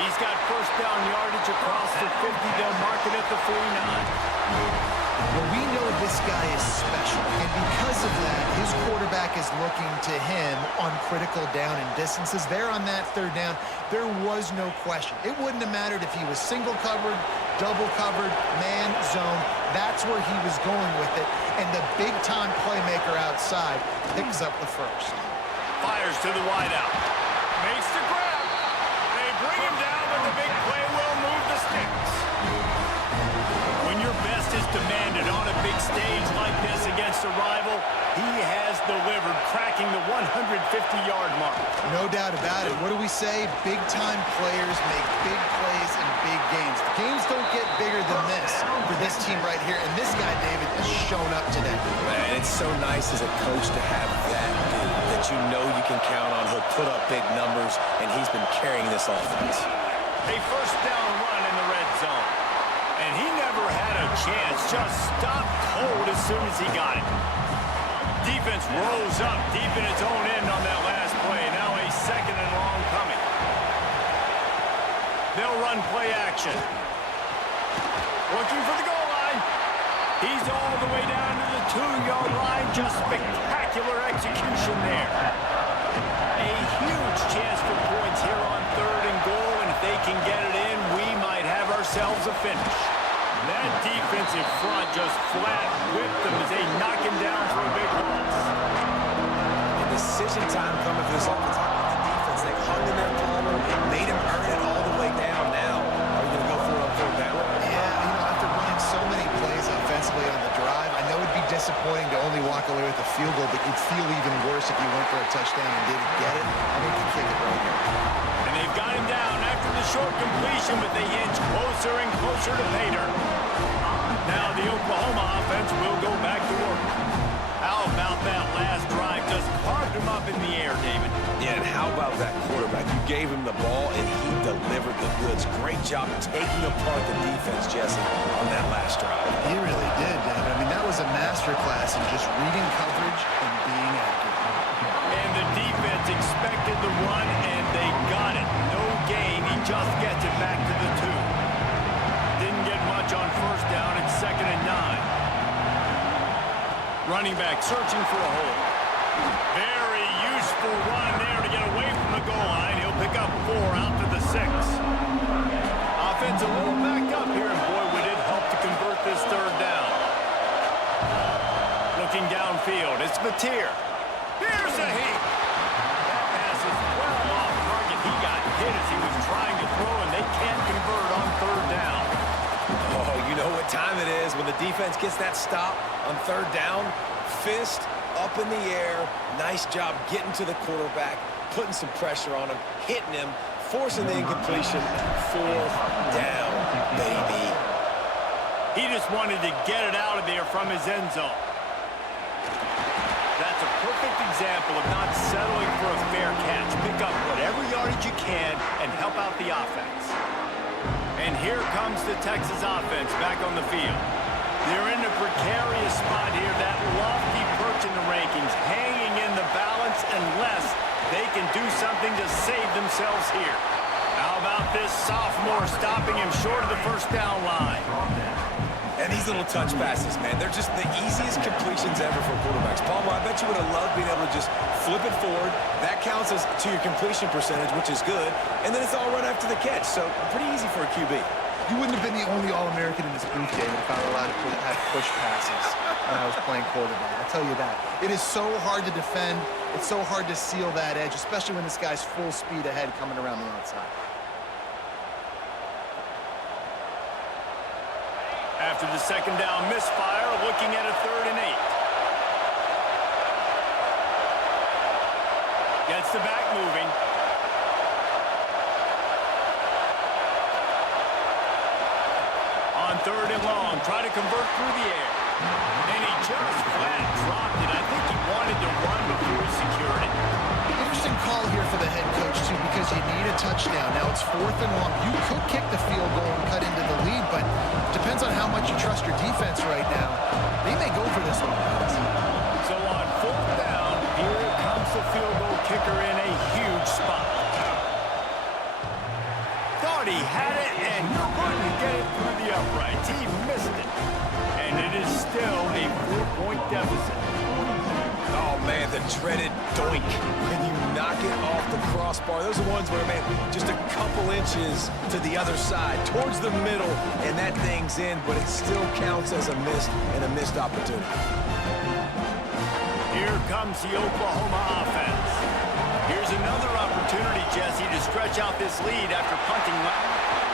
He's got first down yardage across the 50. They'll mark it at the 49. Well, we know this guy is special, and because of that, his quarterback is looking to him on critical down and distances. There on that third down, there was no question. It wouldn't have mattered if he was single covered, double covered, man, zone. That's where he was going with it, and the big-time playmaker outside picks up the first. Fires to the wideout. Makes the grab. They bring him down, but the big play will move the sticks. When your best is demanded on a big stage like this against a rival, he has delivered, cracking the 150-yard mark. No doubt about it. What do we say? Big-time players make big plays in big games. The games don't get bigger than this for this team right here, and this guy, David, has shown up today. Man, it's so nice as a coach to have that dude that you know you can count on. He'll put up big numbers, and he's been carrying this offense. A first down run in the red zone. And he never had a chance, just stopped cold as soon as he got it. Defense rose up deep in its own end on that last play. Now a second and long coming. They'll run play action. Looking for the goal line. He's all the way down to the 2-yard line. Just spectacular execution there. A huge chance for points here on third and goal, and if they can get it in, we might have ourselves a finish. That defensive front just flat whipped them as they knock him down for a big loss. And decision time coming for this offense. How about the defense? They hung in their corner, made him earn it all the way down. Now, are we going to go for it on third down? Yeah, after running so many plays offensively on the drive, I know it'd be disappointing to only walk away with a field goal, but you'd feel even worse if you went for a touchdown and didn't get it. I think you kick it right here. And they've got him down after the short completion, but they inch closer and closer to pay dirt. Now the Oklahoma offense will go back to work. How about that last drive? Just carved him up in the air, David. Yeah, and how about that quarterback? You gave him the ball, and he delivered the goods. Great job taking apart the defense, Jesse, on that last drive. He really did, David. I mean, that was a masterclass in just reading coverage and being accurate. And the defense expected the run, and they got it. No gain. He just gets it back to the 2. Didn't get much on first down. It's 2nd and 9. Running back searching for a hole. Very useful run there to get away from the goal line. He'll pick up 4 out to the 6. Offense a little backed up here, and boy, would it help to convert this 3rd down. Looking downfield, it's Mateer. Here's a heat. That pass is well off target. He got hit as he was trying to throw, and they can't convert on 3rd down. Oh, you know what time it is when the defense gets that stop on 3rd down. Fist up in the air. Nice job getting to the quarterback, putting some pressure on him, hitting him, forcing the incompletion. 4th down, baby. He just wanted to get it out of there from his end zone. That's a perfect example of not settling for a fair catch. Pick up whatever yardage you can and help out the offense. And here comes the Texas offense back on the field. They're in a precarious spot here, that lofty perch in the rankings, hanging in the balance unless they can do something to save themselves here. How about this sophomore stopping him short of the 1st down line? And these little touch passes, man, they're just the easiest completions ever for quarterbacks. Palmer, I bet you would have loved being able to just flip it forward. That counts as to your completion percentage, which is good. And then it's all run after the catch, so pretty easy for a QB. You wouldn't have been the only All-American in this booth game if I were allowed to have push passes when I was playing quarterback. I'll tell you that. It is so hard to defend. It's so hard to seal that edge, especially when this guy's full speed ahead coming around the outside. After the 2nd down misfire, looking at a 3rd and 8. Gets the back moving. On 3rd and long, try to convert through the air. And he just flat dropped it. I think he wanted to run before he secured it. Interesting call here for the head coach, too, because you need a touchdown. Now it's 4th and long. You could kick the field goal and cut into the lead, but depends on how much you trust your defense right now. They may go for this one, guys. So on 4th down, here comes the field goal kicker in a huge spot. Thought he had it and couldn't get it through the uprights. He missed it. And it is still a 4-point deficit. Oh, man, the dreaded doink when you knock it off the crossbar. Those are ones where, man, just a couple inches to the other side, towards the middle, and that thing's in, but it still counts as a missed opportunity. Here comes the Oklahoma offense. Here's another opportunity, Jesse, to stretch out this lead after punting.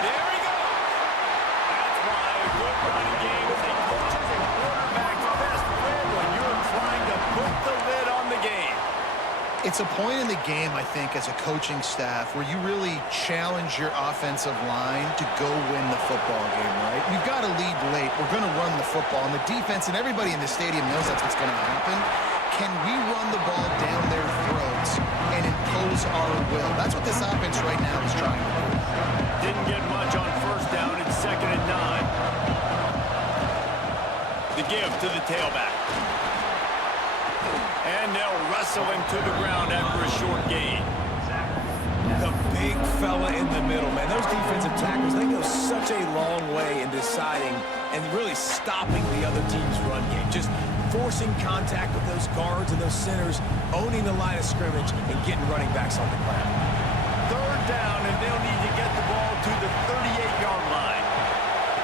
There he goes. That's why a good running game is a coach's and quarterback's best friend when you're trying to put the lid on the game. It's a point in the game, I think, as a coaching staff where you really challenge your offensive line to go win the football game, right? We've got to lead late. We're going to run the football. And the defense and everybody in the stadium knows that's what's going to happen. Can we run the ball down their throats and impose our will? That's what this offense right now is trying to do. Didn't get much on 1st down. It's 2nd and 9. The give to the tailback. And they'll wrestle him to the ground after a short gain. The big fella in the middle, man. Those defensive tackles, they go such a long way in deciding and really stopping the other team's run game. Just forcing contact with those guards and those centers, owning the line of scrimmage, and getting running backs on the ground. 3rd down, and they'll need to get the ball to the 38-yard line.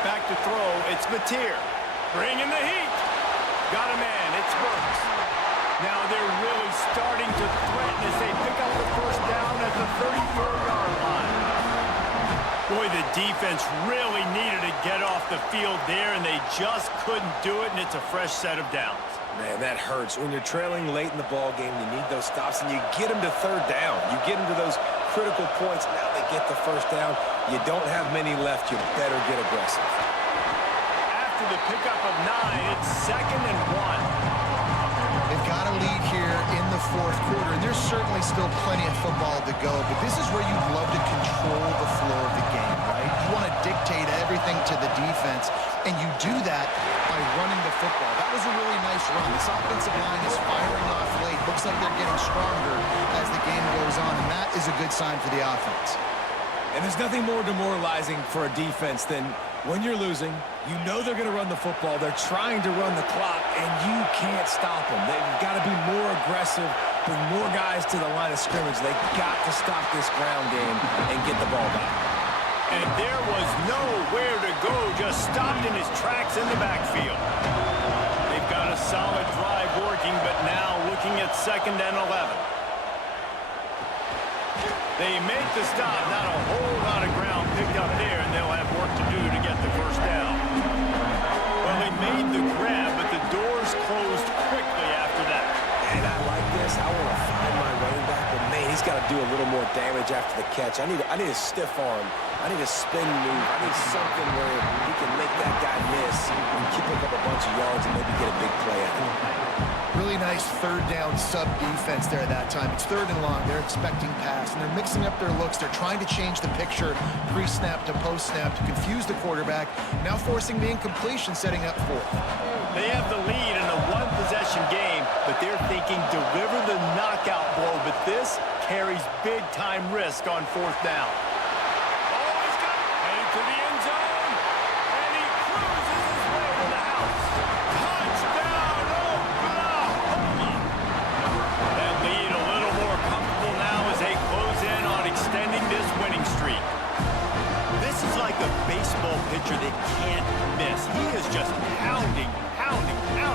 Back to throw, it's Mateer. Bringing the heat. Got a man, it's Burks. Now they're really starting to threaten as they pick up the 1st down at the 34-yard line. Boy, the defense really needed to get off the field there, and they just couldn't do it, and it's a fresh set of downs. Man, that hurts. When you're trailing late in the ball game, you need those stops, and you get them to 3rd down. You get them to those critical points. Now they get the 1st down. You don't have many left. You better get aggressive. After the pickup of 9, it's 2nd and 1. They've got a lead here in the 4th quarter, and there's certainly still plenty of football to go, but this is where you'd love to control the flow of the game, right? You want to dictate everything to the defense. and you do that by running the football. That was a really nice run. This offensive line is firing off late. Looks like they're getting stronger as the game goes on, and that is a good sign for the offense. And there's nothing more demoralizing for a defense than when you're losing, you know they're going to run the football, they're trying to run the clock, and you can't stop them. They've got to be more aggressive, bring more guys to the line of scrimmage. They've got to stop this ground game and get the ball back. And there was nowhere to go, just stopped in his tracks in the backfield. They've got a solid drive working, but now looking at 2nd and 11. They make the stop, not a whole lot of ground picked up there, and they'll have work to do to get the first down. Well, they made the grab, but the doors closed quickly after that. And I like this. I want to find my running back, but man, he's got to do a little more damage after the catch. I need a stiff arm. I need a spin move. I need something where he can make that guy miss and pick up a bunch of yards and maybe get a big play out of him. Really nice 3rd down sub-defense there that time. It's 3rd and long. They're expecting pass, and they're mixing up their looks. They're trying to change the picture pre-snap to post-snap to confuse the quarterback, now forcing the incompletion, setting up 4th. They have the lead in a one-possession game, but they're thinking deliver the knockout blow, but this carries big-time risk on 4th down. Oh, he's got it. Headed to the end zone, and he cruises his way to the house. Touchdown, Oklahoma! That lead a little more comfortable now as they close in on extending this winning streak. This is like a baseball pitcher that can't miss. He is just pounding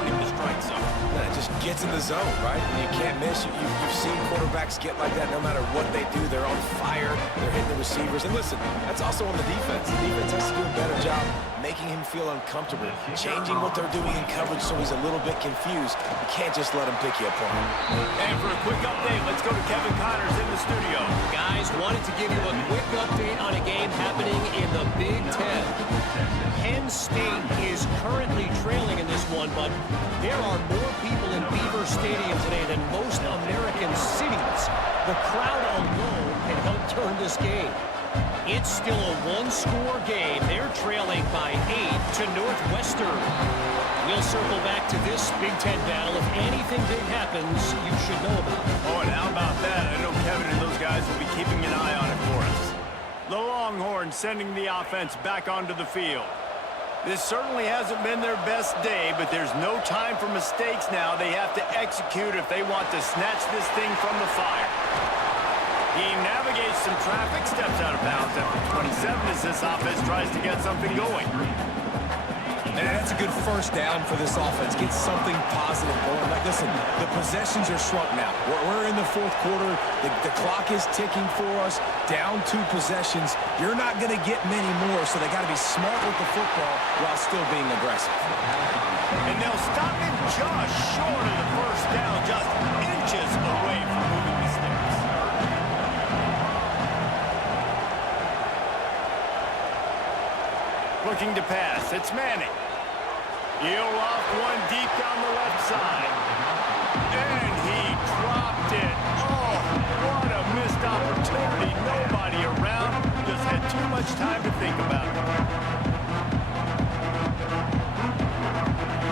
the strike zone. Yeah, it just gets in the zone, right? And you can't miss. You've seen quarterbacks get like that no matter what they do. They're on fire. They're hitting the receivers. And listen, that's also on the defense. The defense has to do a better job making him feel uncomfortable, changing what they're doing in coverage so he's a little bit confused. You can't just let him pick you apart. And for a quick update, let's go to Kevin Connors in the studio. Guys, wanted to give you a quick update on a game happening in the Big Ten. Penn State is currently trailing in this one, but there are more people in Beaver Stadium today than most American cities. The crowd alone can help turn this game. It's still a one-score game. They're trailing by 8 to Northwestern. We'll circle back to this Big Ten battle. If anything big happens, you should know about it. Oh, and how about that? I know Kevin and those guys will be keeping an eye on it for us. The Longhorns sending the offense back onto the field. This certainly hasn't been their best day, but there's no time for mistakes now. They have to execute if they want to snatch this thing from the fire. He navigates some traffic, steps out of bounds after 27 as this offense tries to get something going. And that's a good first down for this offense. Get something positive going. Like, listen, the possessions are shrunk now. We're in the 4th quarter. The clock is ticking for us. Down 2 possessions. You're not going to get many more, so they got to be smart with the football while still being aggressive. And they'll stop him just short of the first down, just inches away from moving the sticks. Looking to pass. It's Manning. He'll loft one deep down the left side. And he dropped it. Oh, what a missed opportunity. Nobody around. Just had too much time to think about it.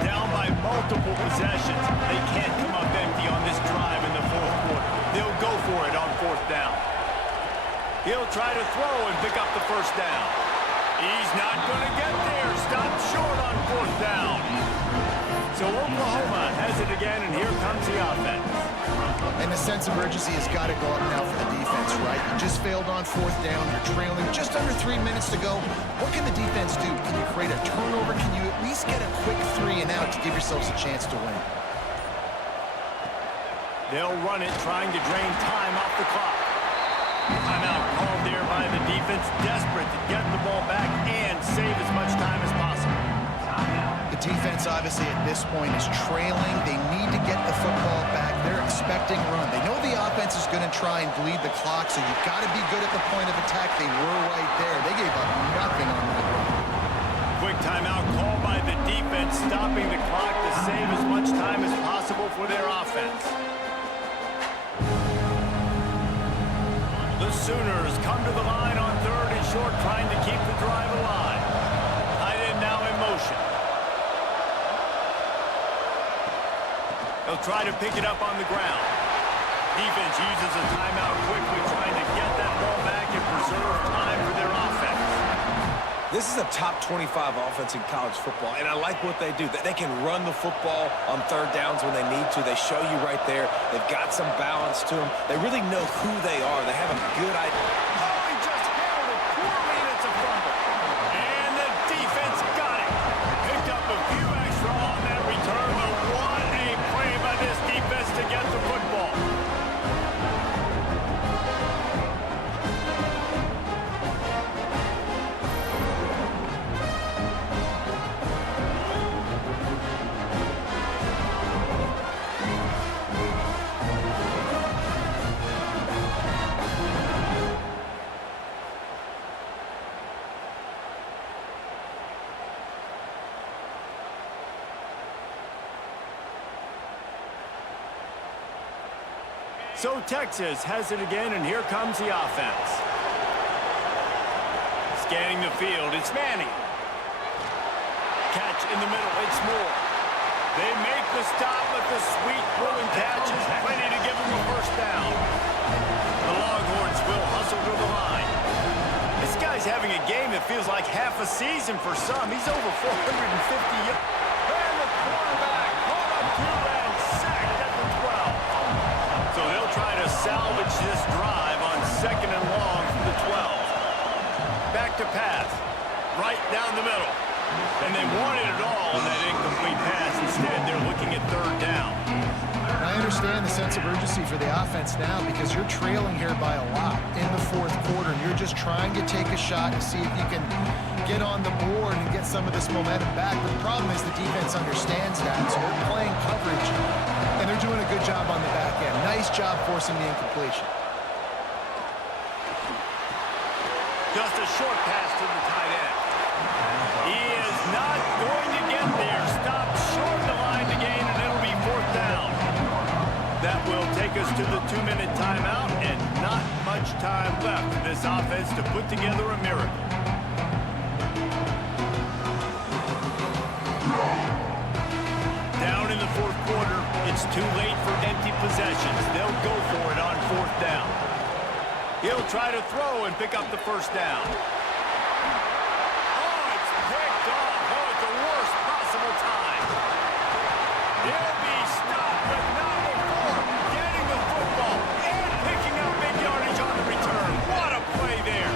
Down by multiple possessions. They can't come up empty on this drive in the 4th quarter. They'll go for it on 4th down. He'll try to throw and pick up the first down. He's not going to get there. Stopped short on 4th down. So Oklahoma has it again, and here comes the offense. And the sense of urgency has got to go up now for the defense, right? You just failed on 4th down. You're trailing just under 3 minutes to go. What can the defense do? Can you create a turnover? Can you at least get a quick 3 and out to give yourselves a chance to win? They'll run it, trying to drain time off the clock. Timeout called there by the defense, desperate to get the ball back and save as much time as possible. The defense, obviously, at this point is trailing. They need to get the football back. They're expecting run. They know the offense is going to try and bleed the clock, so you've got to be good at the point of attack. They were right there. They gave up nothing on that run. Quick timeout called by the defense, stopping the clock to save as much time as possible for their offense. The Sooners come to the line on 3rd and short, trying to keep the drive alive. Tight end now in motion. They'll try to pick it up on the ground. Defense uses a timeout quickly, trying to get that ball back and preserve time for their offense. This is a top 25 offense in college football, and I like what they do. They can run the football on third downs when they need to. They show you right there. They've got some balance to them. They really know who they are. They have a good idea. Oh, he just handled it poorly, and it's a fumble. And the defense got it. Picked up a few extra on that return, but what a play by this defense to get the football. So Texas has it again, and here comes the offense. Scanning the field, it's Manning. Catch in the middle, it's Moore. They make the stop, but the sweet throwing catch is plenty to give them a first down. The Longhorns will hustle to the line. This guy's having a game that feels like half a season for some. He's over 450 yards. And the quarterback caught up to and sacked at the 12. So they'll try to salvage this drive on 2nd and long from the 12. Back to pass. Right down the middle. And they wanted it all on that incomplete pass. Instead, they're looking at 3rd down. I understand the sense of urgency for the offense now because you're trailing here by a lot in the 4th quarter. And you're just trying to take a shot to see if you can get on the board and get some of this momentum back. But the problem is the defense understands that. So they're playing coverage, and they're doing a good job on the back end. Nice job forcing the incompletion. Just a short pass to the tight end. He is not going to get there. Stopped short of the line to gain, and it'll be 4th down. That will take us to the 2-minute timeout, and not much time left for this offense to put together a miracle. Down in the 4th quarter, it's too late for empty possessions. They'll go for it on 4th down. He'll try to throw and pick up the first down. Oh, it's picked off. Oh, at the worst possible time. He'll be stopped, but not before getting the football and picking up big yardage on the return. What a play there.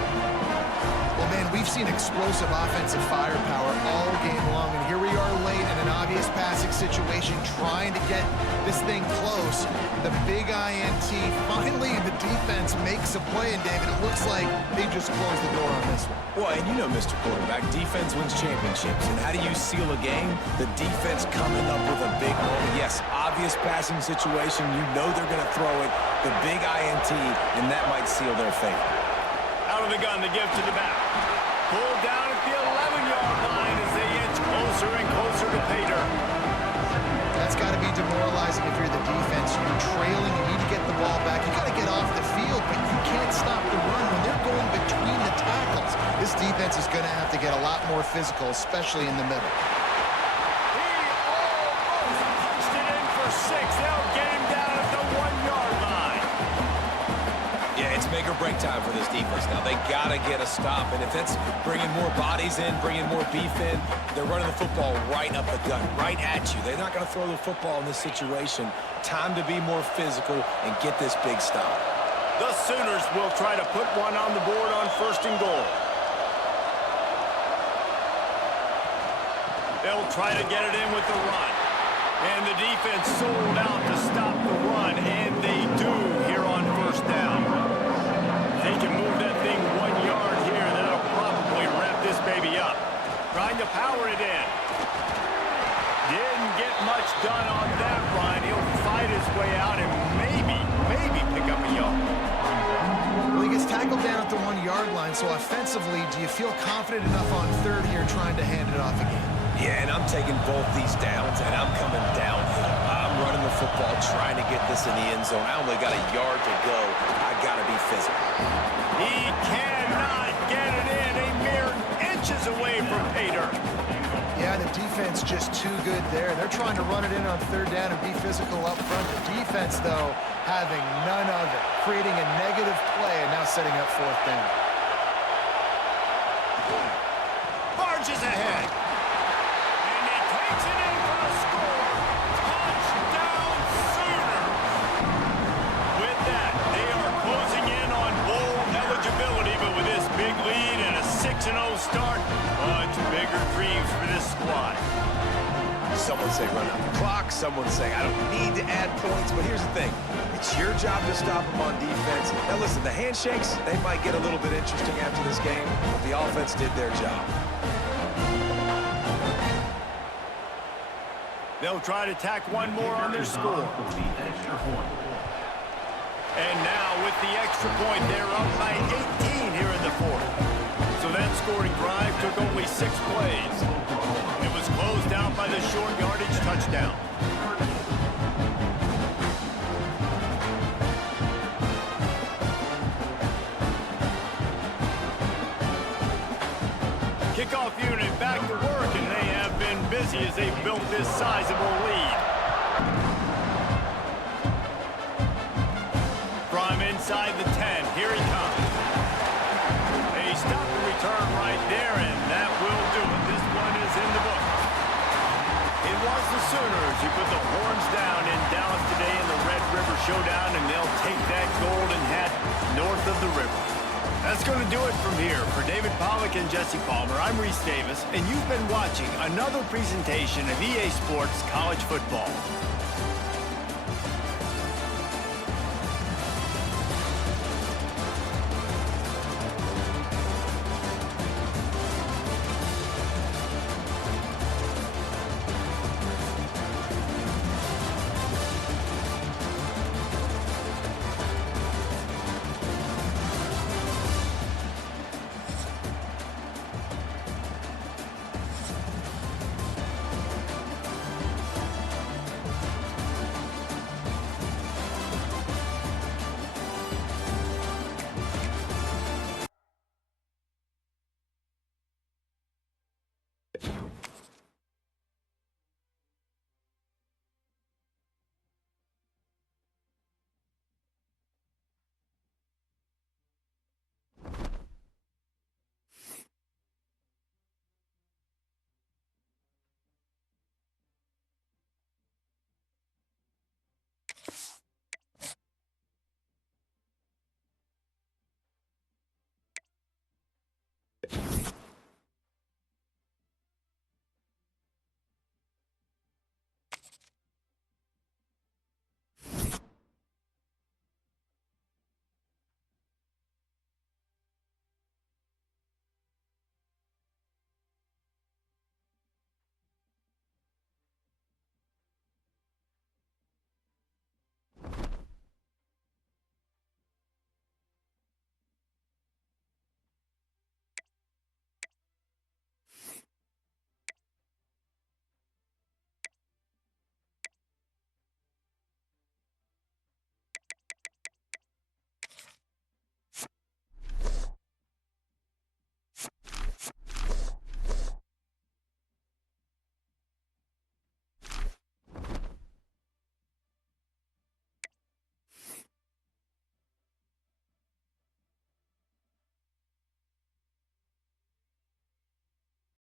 Well, man, we've seen explosive offensive firepower all game long, and here we are late in an obvious passing situation trying to get this thing close. The big INT, finally the defense makes a play, and David, it looks like they just closed the door on this one. Well, and you know, Mr. Quarterback, defense wins championships. And how do you seal a game? The defense coming up with a big moment. Yes, obvious passing situation. You know they're going to throw it. The big INT, and that might seal their fate. Out of the gun, the give to the back. Pulled down at the 11-yard line as they inch closer and closer to Pater. That's got to be demoralizing if you're the defense. You're trailing, you need to get the ball back. You got to get off the field, but you can't stop the run when they're going between the tackles. This defense is going to have to get a lot more physical, especially in the middle. He almost punched it in for 6. They'll get him down at the 1-yard line. Yeah, it's make or break time for this defense now. They got to get a stop, and if it's bringing more bodies in, bringing more beef in, they're running the football right up the gut, right at you. They're not going to throw the football in this situation. Time to be more physical and get this big stop. The Sooners will try to put one on the board on 1st and goal. They'll try to get it in with the run. And the defense sold out to stop the run, and they do here on 1st down. If they can move that thing 1 yard here, that'll probably wrap this baby up. Trying to power it in. Didn't get much done on that run. He'll fight his way out and maybe pick up a yard. Well, he gets tackled down at the 1-yard line, so offensively, do you feel confident enough on 3rd here trying to hand it off again? Yeah, and I'm taking both these downs, and I'm coming downhill. I'm running the football, trying to get this in the end zone. I only got a yard to go. I got to be physical. He cannot get it in. A mere inches away from Pater. Yeah, the defense just too good there. They're trying to run it in on third down and be physical up front. The defense, though, having none of it, creating a negative play and now setting up fourth down. Barges ahead. And he takes it in for a score. Touchdown, Sooners. With that, they are closing in on bowl eligibility, but with this big lead and a 6-0 start, much bigger dreams for this squad. Someone say run out the clock. Someone say I don't need to add points. But here's the thing. It's your job to stop them on defense. Now listen, the handshakes, they might get a little bit interesting after this game, but the offense did their job. They'll try to tack one more on their score. And now with the extra point, they're up by 18 here in the fourth. So that scoring drive took only 6 plays. It was closed out by the short yardage touchdown. Kickoff unit back to work, and they have been busy as they've built this sizable lead. From inside the 10, here he comes. They stop the return right there, and that will do it. This one is in the book. It was the Sooners who put the Horns down in Dallas today in the Red River Showdown, and they'll take that golden hat north of the river. That's going to do it from here. For David Pollack and Jesse Palmer, I'm Reese Davis, and you've been watching another presentation of EA Sports College Football.